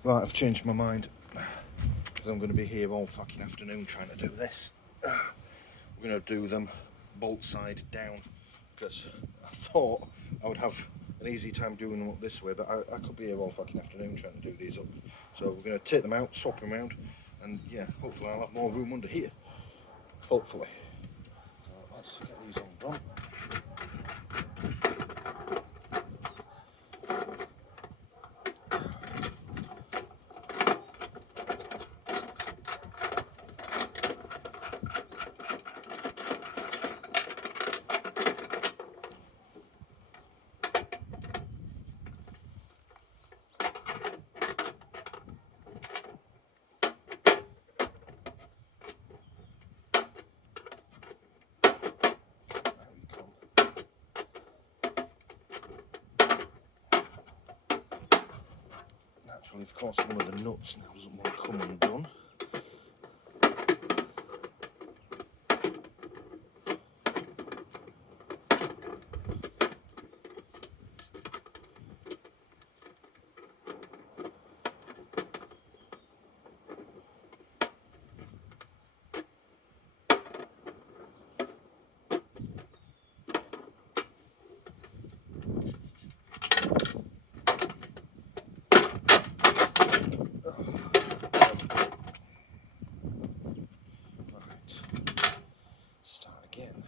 Right, I've changed my mind because I'm going to be here all fucking afternoon trying to do this. We're going to do them bolt side down because I thought I would have an easy time doing them up this way, but I could be here all fucking afternoon trying to do these up. So we're going to take them out, swap them out, and yeah, hopefully I'll have more room under here. Hopefully. So let's get these all done. Naturally, of course, one of the nuts now doesn't want to come undone. Start again.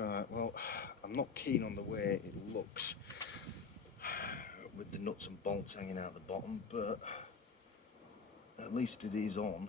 Right, well, I'm not keen on the way it looks with the nuts and bolts hanging out the bottom, but at least it is on.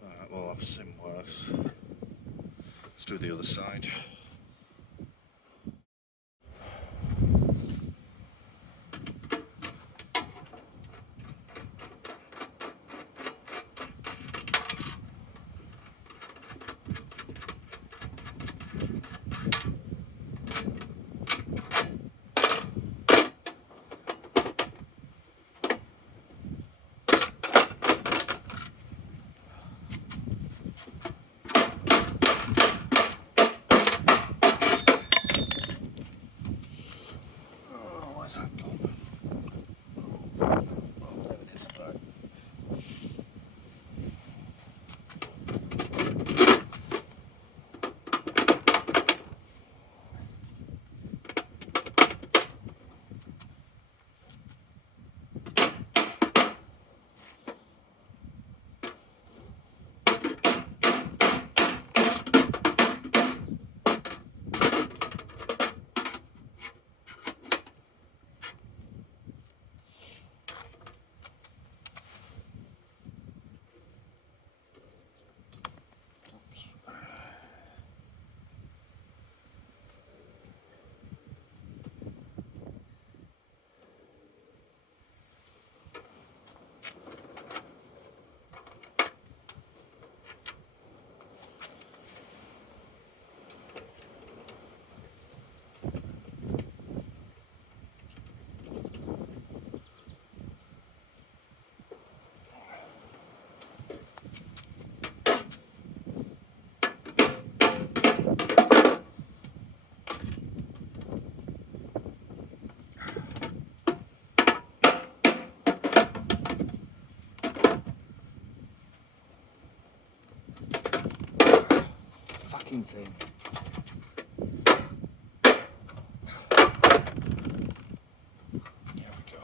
Right, well, I've seen worse. Let's do the other side. Oh, where's that gone? Oh, there it is. Right. Fucking thing. There we go.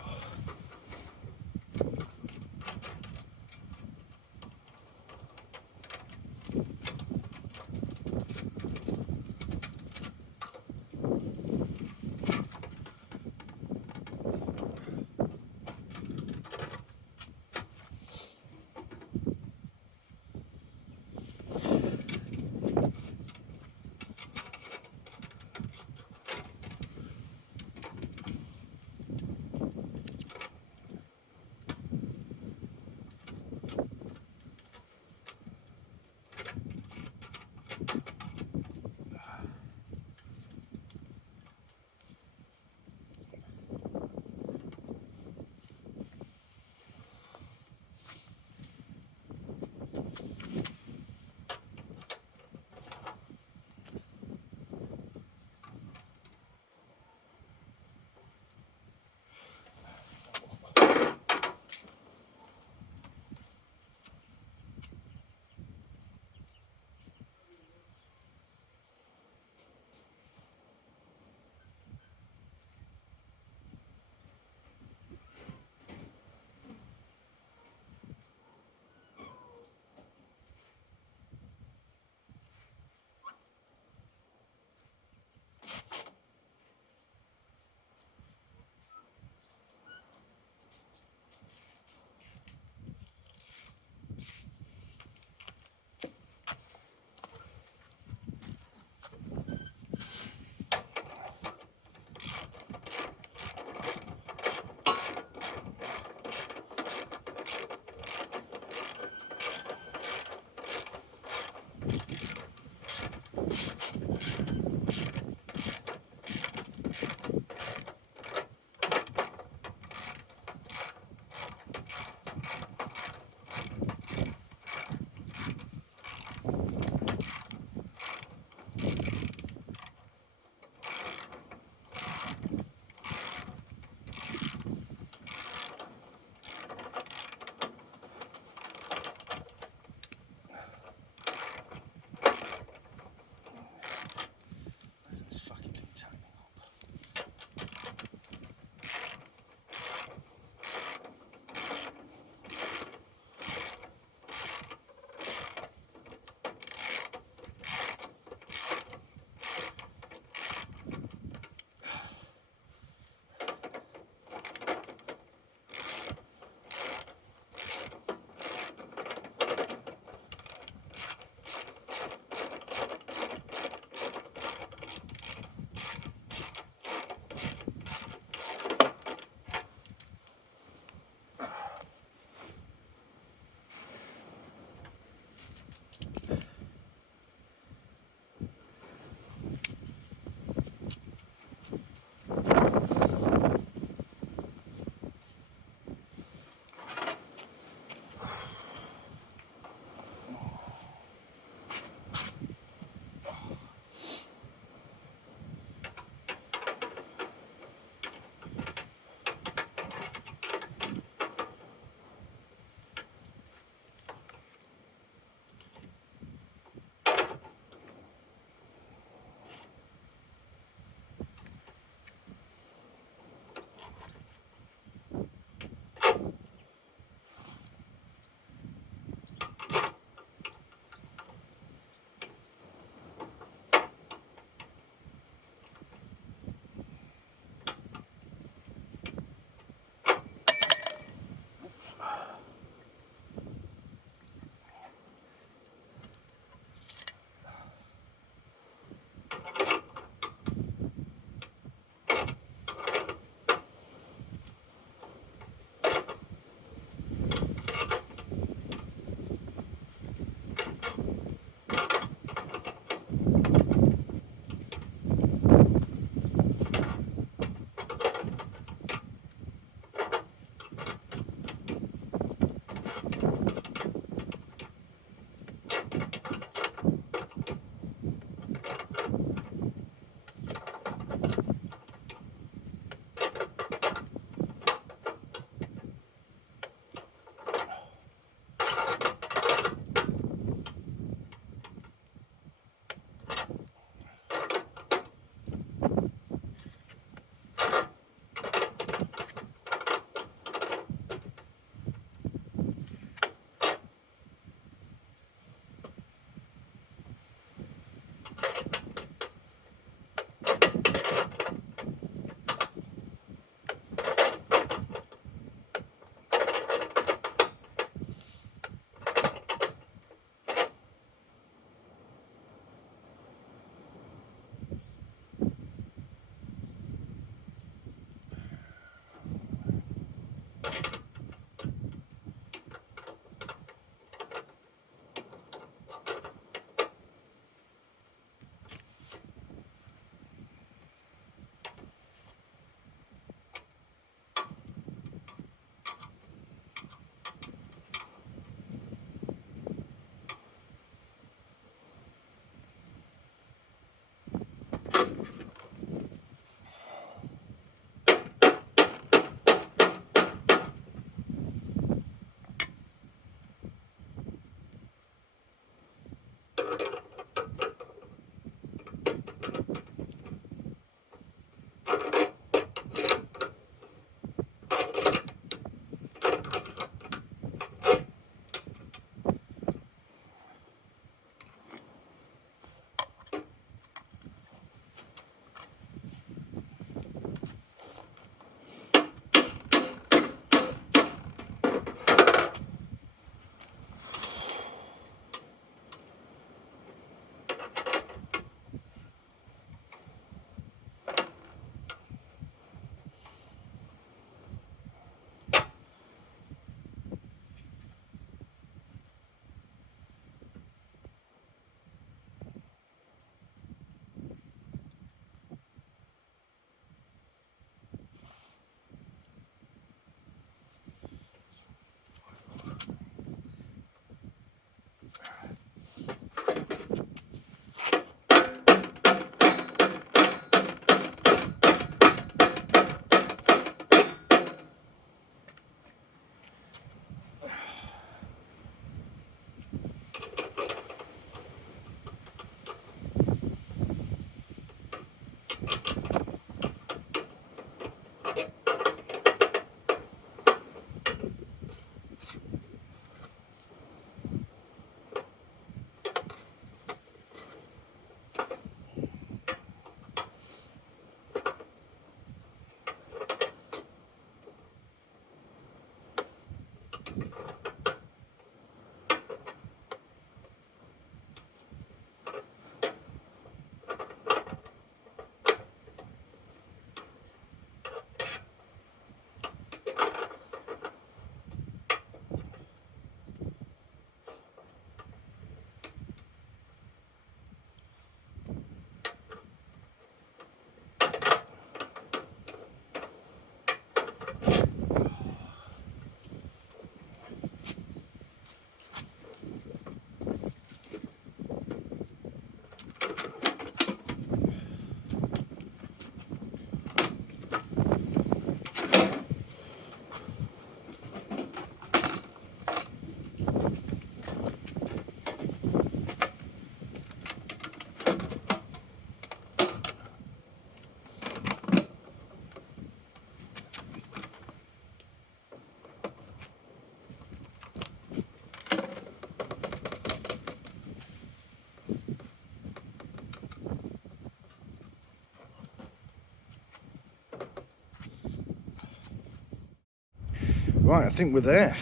Right, I think we're there.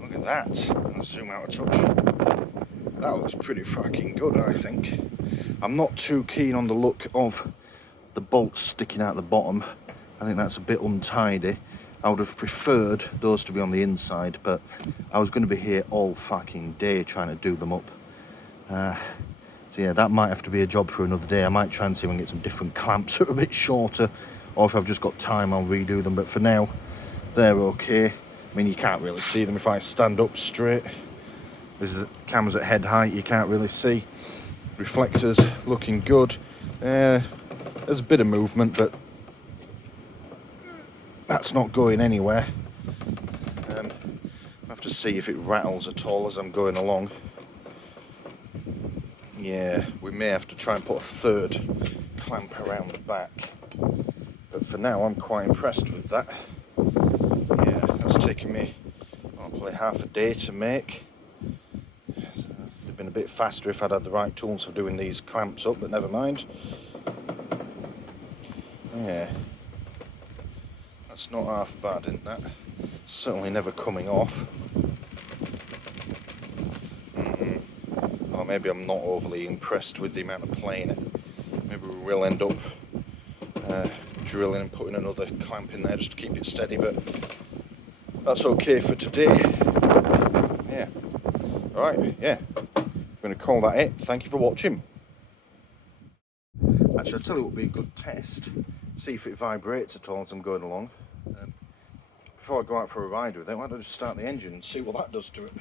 Look at that. I'll zoom out a touch. That looks pretty fucking good, I think. I'm not too keen on the look of the bolts sticking out the bottom. I think that's a bit untidy. I would have preferred those to be on the inside, but I was going to be here all fucking day trying to do them up. So yeah, that might have to be a job for another day. I might try and see if I can get some different clamps that are a bit shorter, or if I've just got time I'll redo them, but for now they're okay. I mean, you can't really see them if I stand up straight. The camera's at head height, you can't really see. Reflectors looking good. There's a bit of movement, but that's not going anywhere. I have to see if it rattles at all as I'm going along. Yeah, we may have to try and put a third clamp around the back. But for now, I'm quite impressed with that. Yeah, that's taken me probably half a day to make. So it'd been a bit faster if I'd had the right tools for doing these clamps up, but never mind. Yeah, that's not half bad, isn't that? Certainly never coming off. Or maybe I'm not overly impressed with the amount of playing it. Maybe we will end up drilling and putting another clamp in there just to keep it steady, but that's okay for today. Yeah. Alright, yeah. I'm going to call that it. Thank you for watching. Actually, I'll tell you what would be a good test. See if it vibrates at all as I'm going along. Before I go out for a ride with it, why don't I just start the engine and see what that does to it.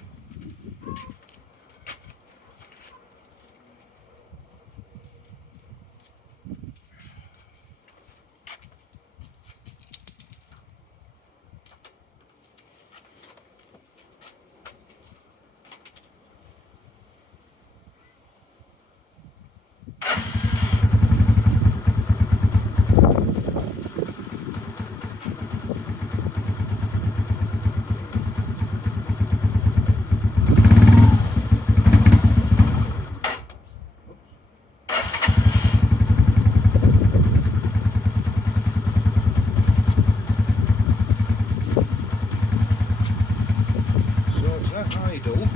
Idle.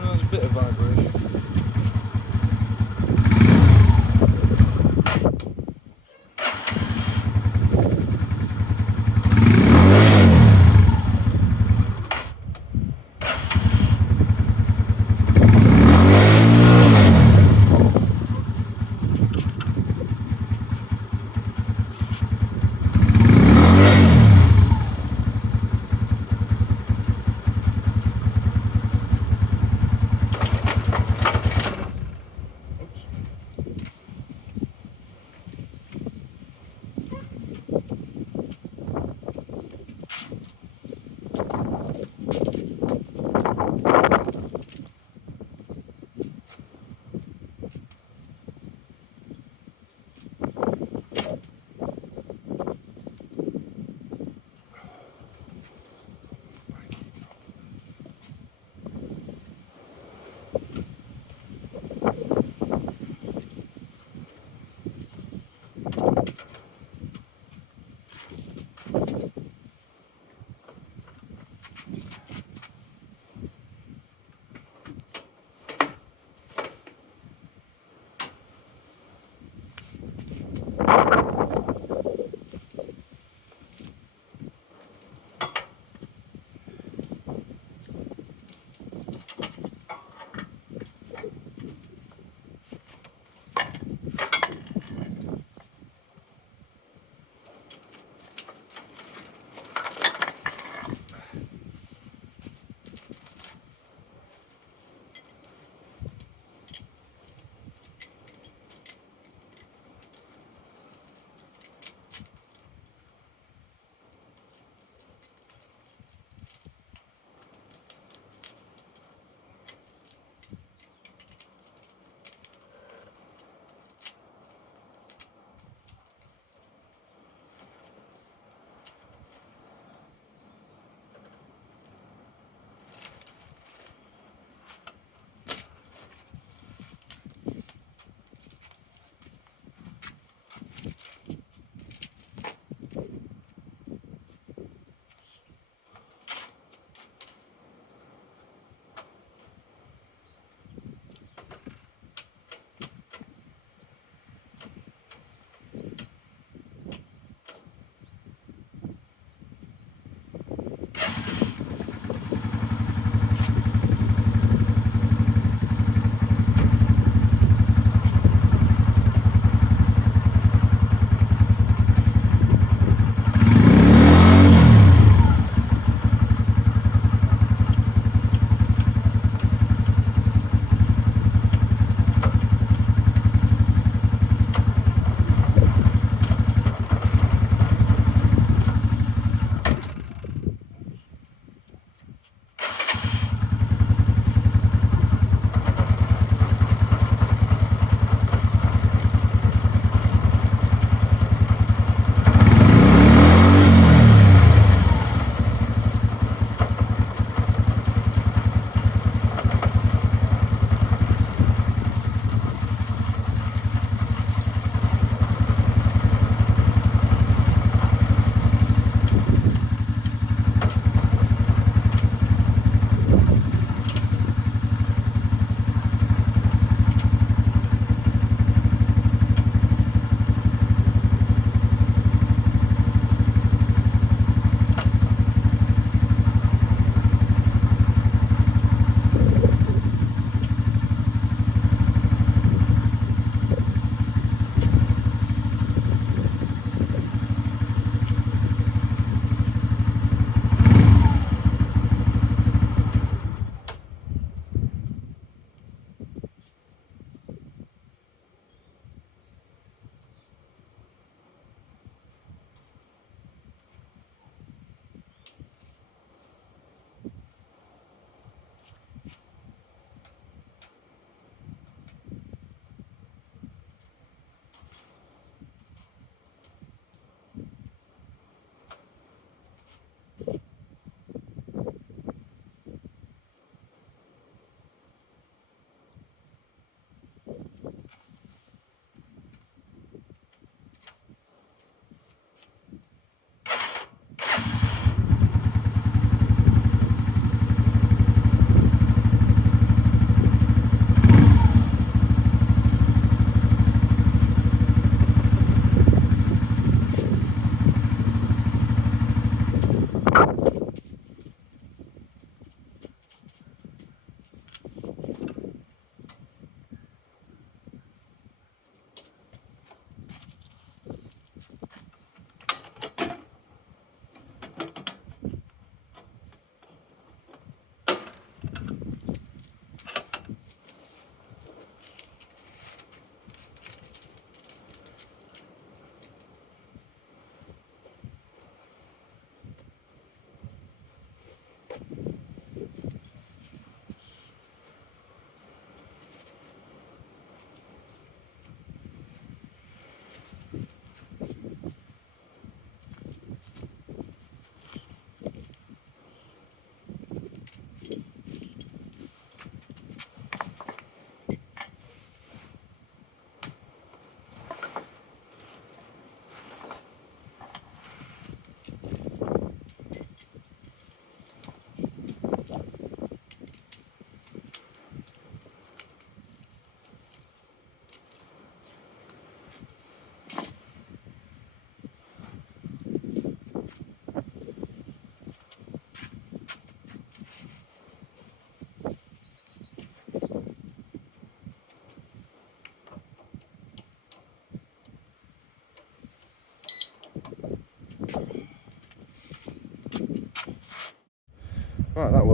There's a bit of vibration.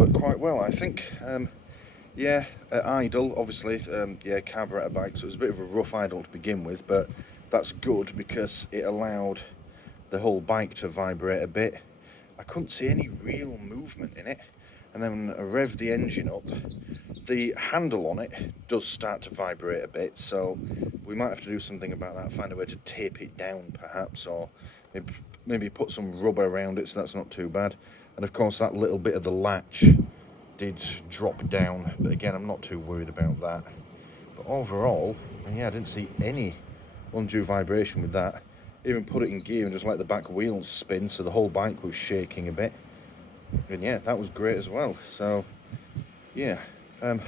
worked quite well, I think. Yeah, at idle, obviously, yeah, carburettor bike, so it was a bit of a rough idle to begin with, but that's good because it allowed the whole bike to vibrate a bit. I couldn't see any real movement in it, and then when I rev the engine up, the handle on it does start to vibrate a bit, so we might have to do something about that, find a way to tape it down perhaps, or maybe put some rubber around it so that's not too bad. And of course that little bit of the latch did drop down, but again I'm not too worried about that. But overall, yeah, I didn't see any undue vibration with that. Even put it in gear and just let the back wheels spin, so the whole bike was shaking a bit. And yeah, that was great as well. So yeah, as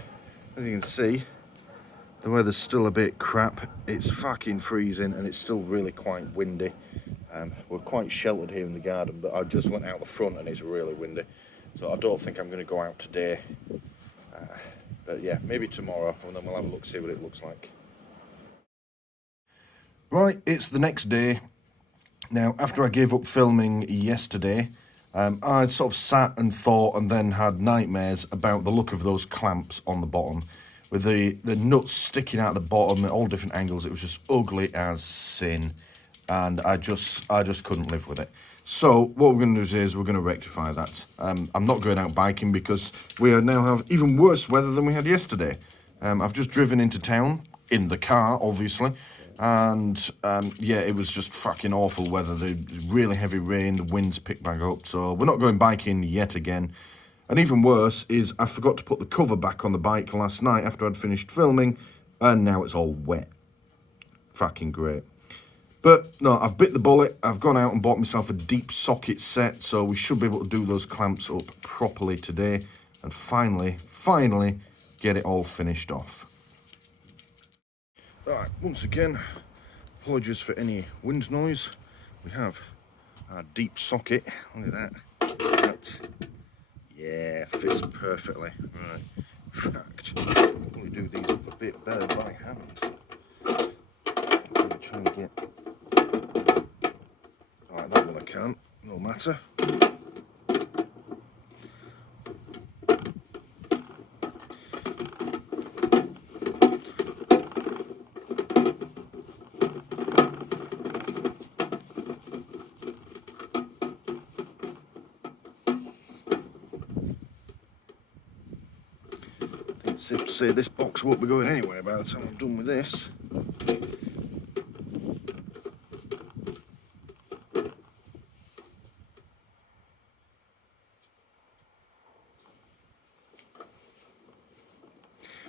you can see, the weather's still a bit crap. It's fucking freezing and it's still really quite windy. We're quite sheltered here in the garden, but I just went out the front and it's really windy. So I don't think I'm going to go out today. But yeah, maybe tomorrow, and then we'll have a look, see what it looks like. Right, it's the next day. Now, after I gave up filming yesterday, I sort of sat and thought and then had nightmares about the look of those clamps on the bottom. With the nuts sticking out the bottom at all different angles, it was just ugly as sin. And I just couldn't live with it. So what we're going to do is we're going to rectify that. I'm not going out biking because we now have even worse weather than we had yesterday. I've just driven into town, in the car, obviously. And yeah, it was just fucking awful weather. The really heavy rain, the winds picked back up. So we're not going biking yet again. And even worse is I forgot to put the cover back on the bike last night after I'd finished filming. And now it's all wet. Fucking great. But no, I've bit the bullet. I've gone out and bought myself a deep socket set, so we should be able to do those clamps up properly today and finally get it all finished off. Alright, once again, apologies for any wind noise. We have our deep socket. Look at that. That, yeah, fits perfectly. Right, in fact, I'll probably do these up a bit better by hand. I'm going to try and get... Alright, that one I can't, no matter. It's safe to say this box won't be going anywhere by the time I'm done with this.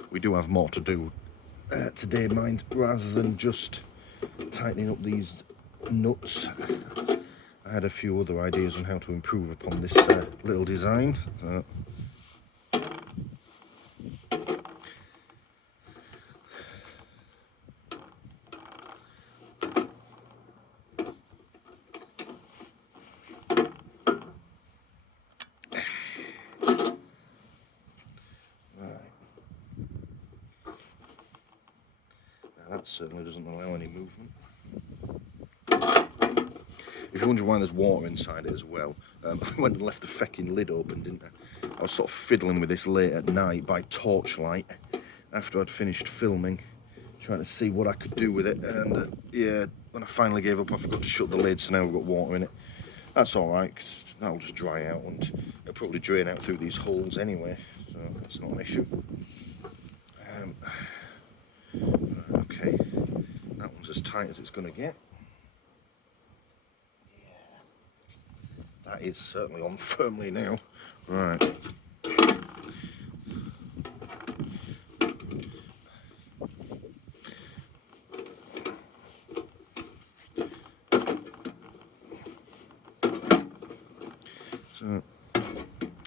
We do have more to do today, mind, rather than just tightening up these nuts. I had a few other ideas on how to improve upon this little design. That certainly doesn't allow any movement. If you're wondering why there's water inside it as well, I went and left the fecking lid open, didn't I? I was sort of fiddling with this late at night by torchlight after I'd finished filming, trying to see what I could do with it, and yeah, when I finally gave up I forgot to shut the lid, so now we've got water in it. That's alright, because that'll just dry out and it'll probably drain out through these holes anyway, so that's not an issue. Okay, that one's as tight as it's going to get. Yeah, that is certainly on firmly now. Right. So,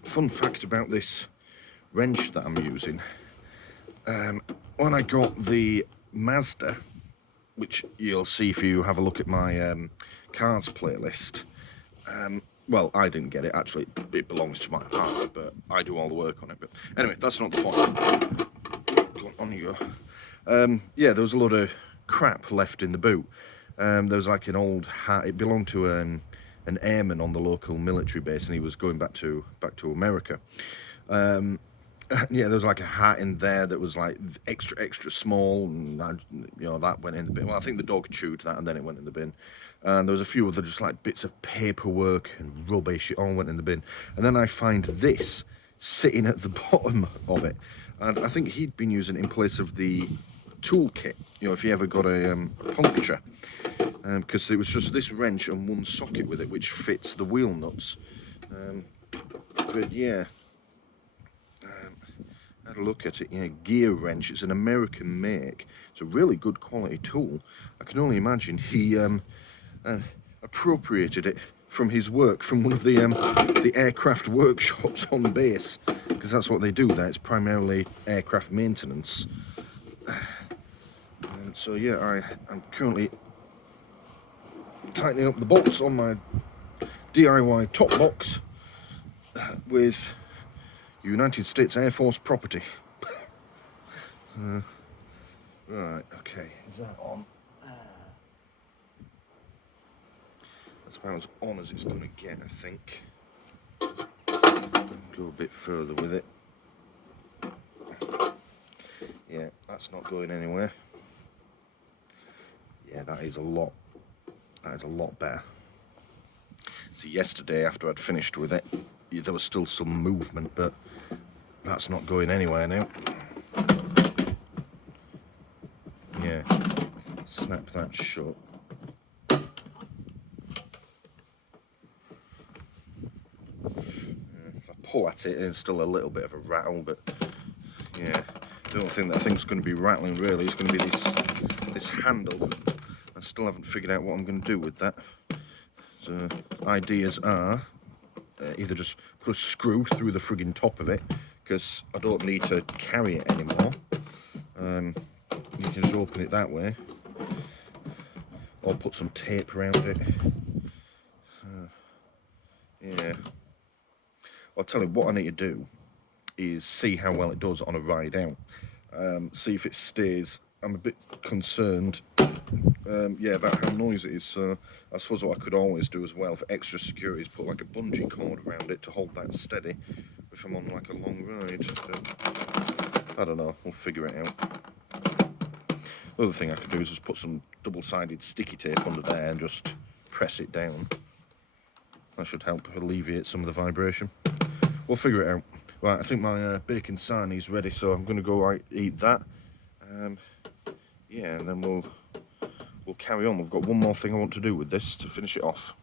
fun fact about this wrench that I'm using. When I got the Mazda, which you'll see if you have a look at my cars playlist, well, I didn't get it, actually, it belongs to my partner, but I do all the work on it. But anyway, that's not the point. Go on you go. Yeah, there was a lot of crap left in the boot. There was like an old hat, it belonged to an airman on the local military base, and he was going back to America. Yeah, there was like a hat in there that was like extra small, and that went in the bin. Well, I think the dog chewed that, and then it went in the bin. And there was a few other just like bits of paperwork and rubbish. It all went in the bin. And then I find this sitting at the bottom of it, and I think he'd been using it in place of the toolkit. If he ever got a puncture, because it was just this wrench and one socket with it, which fits the wheel nuts. But yeah. Had a look at it. Gear wrench. It's an American make. It's a really good quality tool. I can only imagine he appropriated it from his work from one of the aircraft workshops on base, because that's what they do there. It's primarily aircraft maintenance. So yeah, I'm currently tightening up the bolts on my DIY top box with United States Air Force property. Right, okay. Is that on? That's about as on as it's going to get, I think. Go a bit further with it. Yeah, that's not going anywhere. Yeah, that is a lot better. So yesterday, after I'd finished with it, there was still some movement, but that's not going anywhere now. Yeah, snap that shut. If I pull at it, it's still a little bit of a rattle, but yeah, I don't think that thing's going to be rattling really. It's going to be this handle. I still haven't figured out what I'm going to do with that. So ideas are either just put a screw through the frigging top of it, because I don't need to carry it anymore. You can just open it that way, or put some tape around it. Yeah. I'll tell you what I need to do is see how well it does on a ride out. See if it stays. I'm a bit concerned, about how noisy it is. So I suppose what I could always do as well for extra security is put like a bungee cord around it to hold that steady if I'm on like a long ride. But I don't know. We'll figure it out. The other thing I could do is just put some double-sided sticky tape under there and just press it down. That should help alleviate some of the vibration. We'll figure it out. Right, I think my bacon sarnie's ready, so I'm going to go eat that. Yeah, and then we'll carry on. We've got one more thing I want to do with this to finish it off.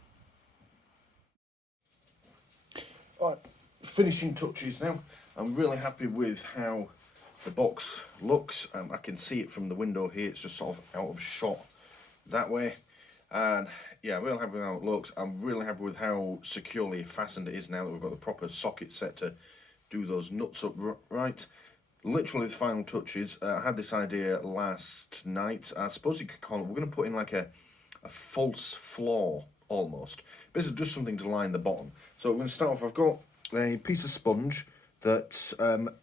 Right, finishing touches now. I'm really happy with how the box looks. I can see it from the window here. It's just sort of out of shot that way. And yeah, I'm really happy with how it looks. I'm really happy with how securely fastened it is now that we've got the proper socket set to do those nuts up right. Literally the final touches. I had this idea last night. I suppose you could call it, we're going to put in like a false floor almost. Basically just something to line the bottom. So we're going to start off, I've got a piece of sponge that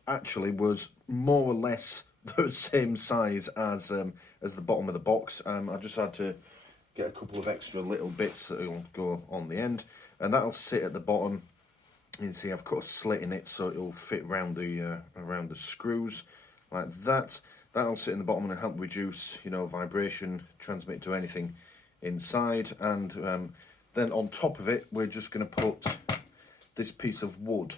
actually was more or less the same size as the bottom of the box. I just had to get a couple of extra little bits that will go on the end, and that'll sit at the bottom. You can see I've cut a slit in it so it'll fit around the screws like that. That'll sit in the bottom and help reduce, vibration, transmit it to anything inside. And then on top of it, we're just going to put this piece of wood.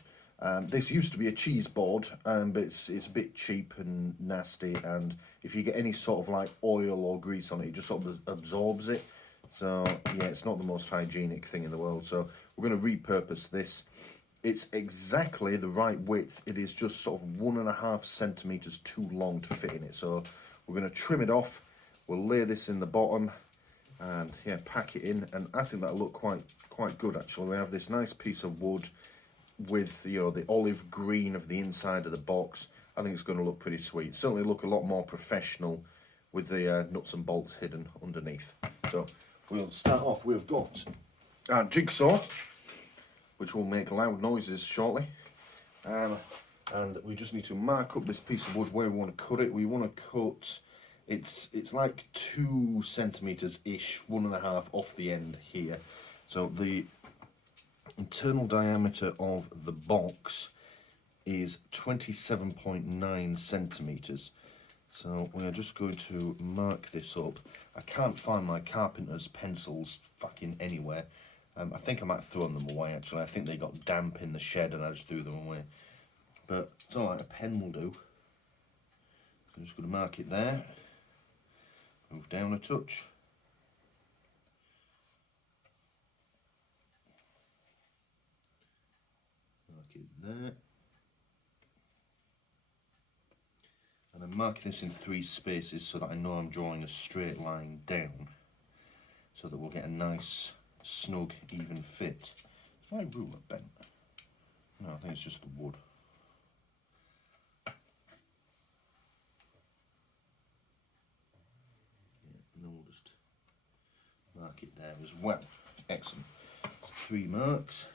This used to be a cheese board, but it's a bit cheap and nasty, and if you get any sort of like oil or grease on it, it just sort of absorbs it. So yeah, it's not the most hygienic thing in the world. So we're going to repurpose this. It's exactly the right width. It is just sort of 1.5 centimeters too long to fit in it. So we're going to trim it off. We'll lay this in the bottom, and yeah, pack it in. And I think that'll look quite good actually. We have this nice piece of wood with the olive green of the inside of the box. I think it's going to look pretty sweet. Certainly look a lot more professional with the nuts and bolts hidden underneath. So we'll start off. We've got our jigsaw, which will make loud noises shortly, and we just need to mark up this piece of wood where we want to cut it. We want to cut, it's like 2 centimeters ish, 1.5 off the end here. So the internal diameter of the box is 27.9 centimetres. So we are just going to mark this up. I can't find my carpenter's pencils fucking anywhere. I think I might have thrown them away actually. I think they got damp in the shed and I just threw them away. But it's alright, a pen will do. I'm just going to mark it there. Move down a touch. Mark it there. And I'm marking this in 3 spaces so that I know I'm drawing a straight line down, so that we'll get a nice, snug, even fit. Is my ruler bent? No, I think it's just the wood. Yeah, and then we'll just mark it there as well. Excellent. 3 marks.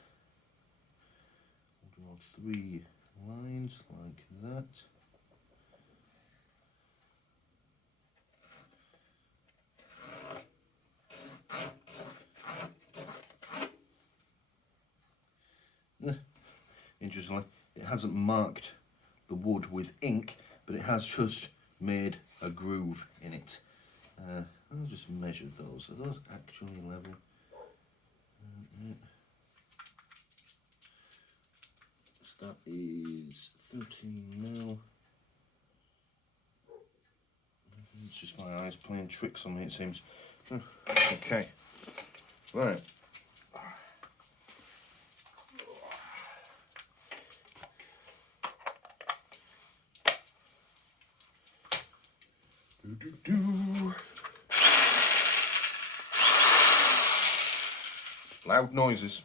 We'll draw 3 lines like that. Interestingly, it hasn't marked the wood with ink, but it has just made a groove in it. I'll just measure those. Are those actually level? So that is 13 mil. It's just my eyes playing tricks on me, it seems. Okay, right. Loud noises.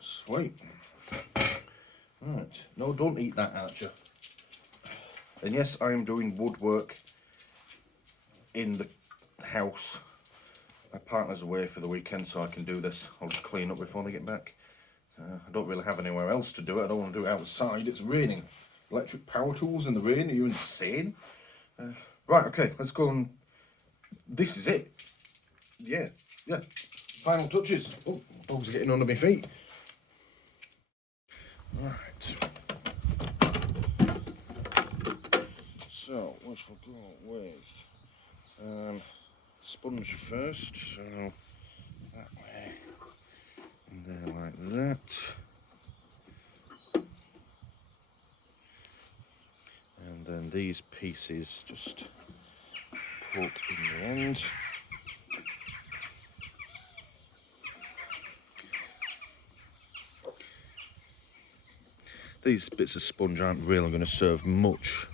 Sweet. Right. No, don't eat that, Archer. And yes, I am doing woodwork in the house. My partner's away for the weekend, so I can do this. I'll just clean up before they get back. I don't really have anywhere else to do it. I don't want to do it outside. It's raining. Electric power tools in the rain? Are you insane? Right, okay, let's go and... This is it. Yeah. Final touches. Oh, dogs are getting under my feet. Right. So, what shall I go with? Sponge first, so that way, and there like that. And then these pieces just poke in the end. These bits of sponge aren't really going to serve much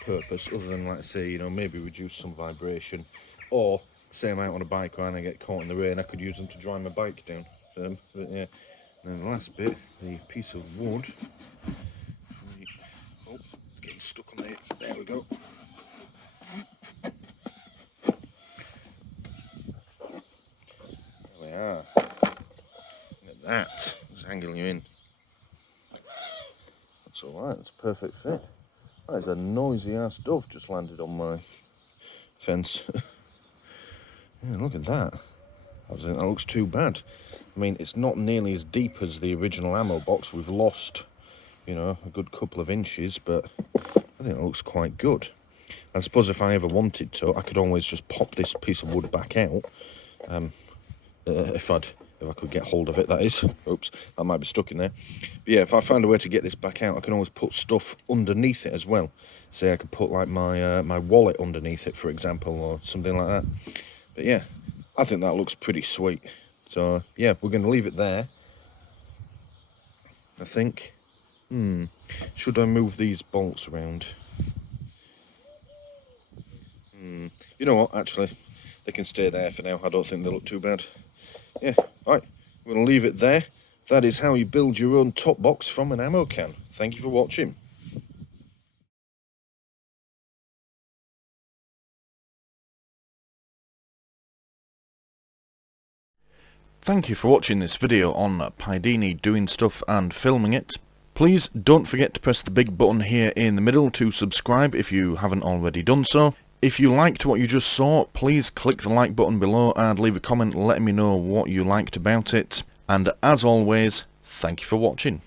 purpose other than, like I say, you know, maybe reduce some vibration, or say I'm out on a bike ride and I get caught in the rain, I could use them to dry my bike down. But yeah. And then the last bit, the piece of wood. Oh, it's getting stuck on there. There we go. There we are. Look at that. Just angling you in. That's alright, that's a perfect fit. That is a noisy ass dove just landed on my fence. Yeah, look at that. I don't think that looks too bad. I mean, it's not nearly as deep as the original ammo box. We've lost, you know, a good couple of inches, but I think it looks quite good. I suppose if I ever wanted to, I could always just pop this piece of wood back out. If I could get hold of it, that is. Oops, that might be stuck in there. But yeah, if I find a way to get this back out, I can always put stuff underneath it as well. Say I could put like my my wallet underneath it, for example, or something like that. But yeah, I think that looks pretty sweet. So yeah, we're going to leave it there, I think. Should I move these bolts around? You know what, actually, they can stay there for now. I don't think they look too bad. Yeah, right, we're going to leave it there. That is how you build your own top box from an ammo can. Thank you for watching. Thank you for watching this video on Pidini doing stuff and filming it. Please don't forget to press the big button here in the middle to subscribe if you haven't already done so. If you liked what you just saw, please click the like button below and leave a comment letting me know what you liked about it. And as always, thank you for watching.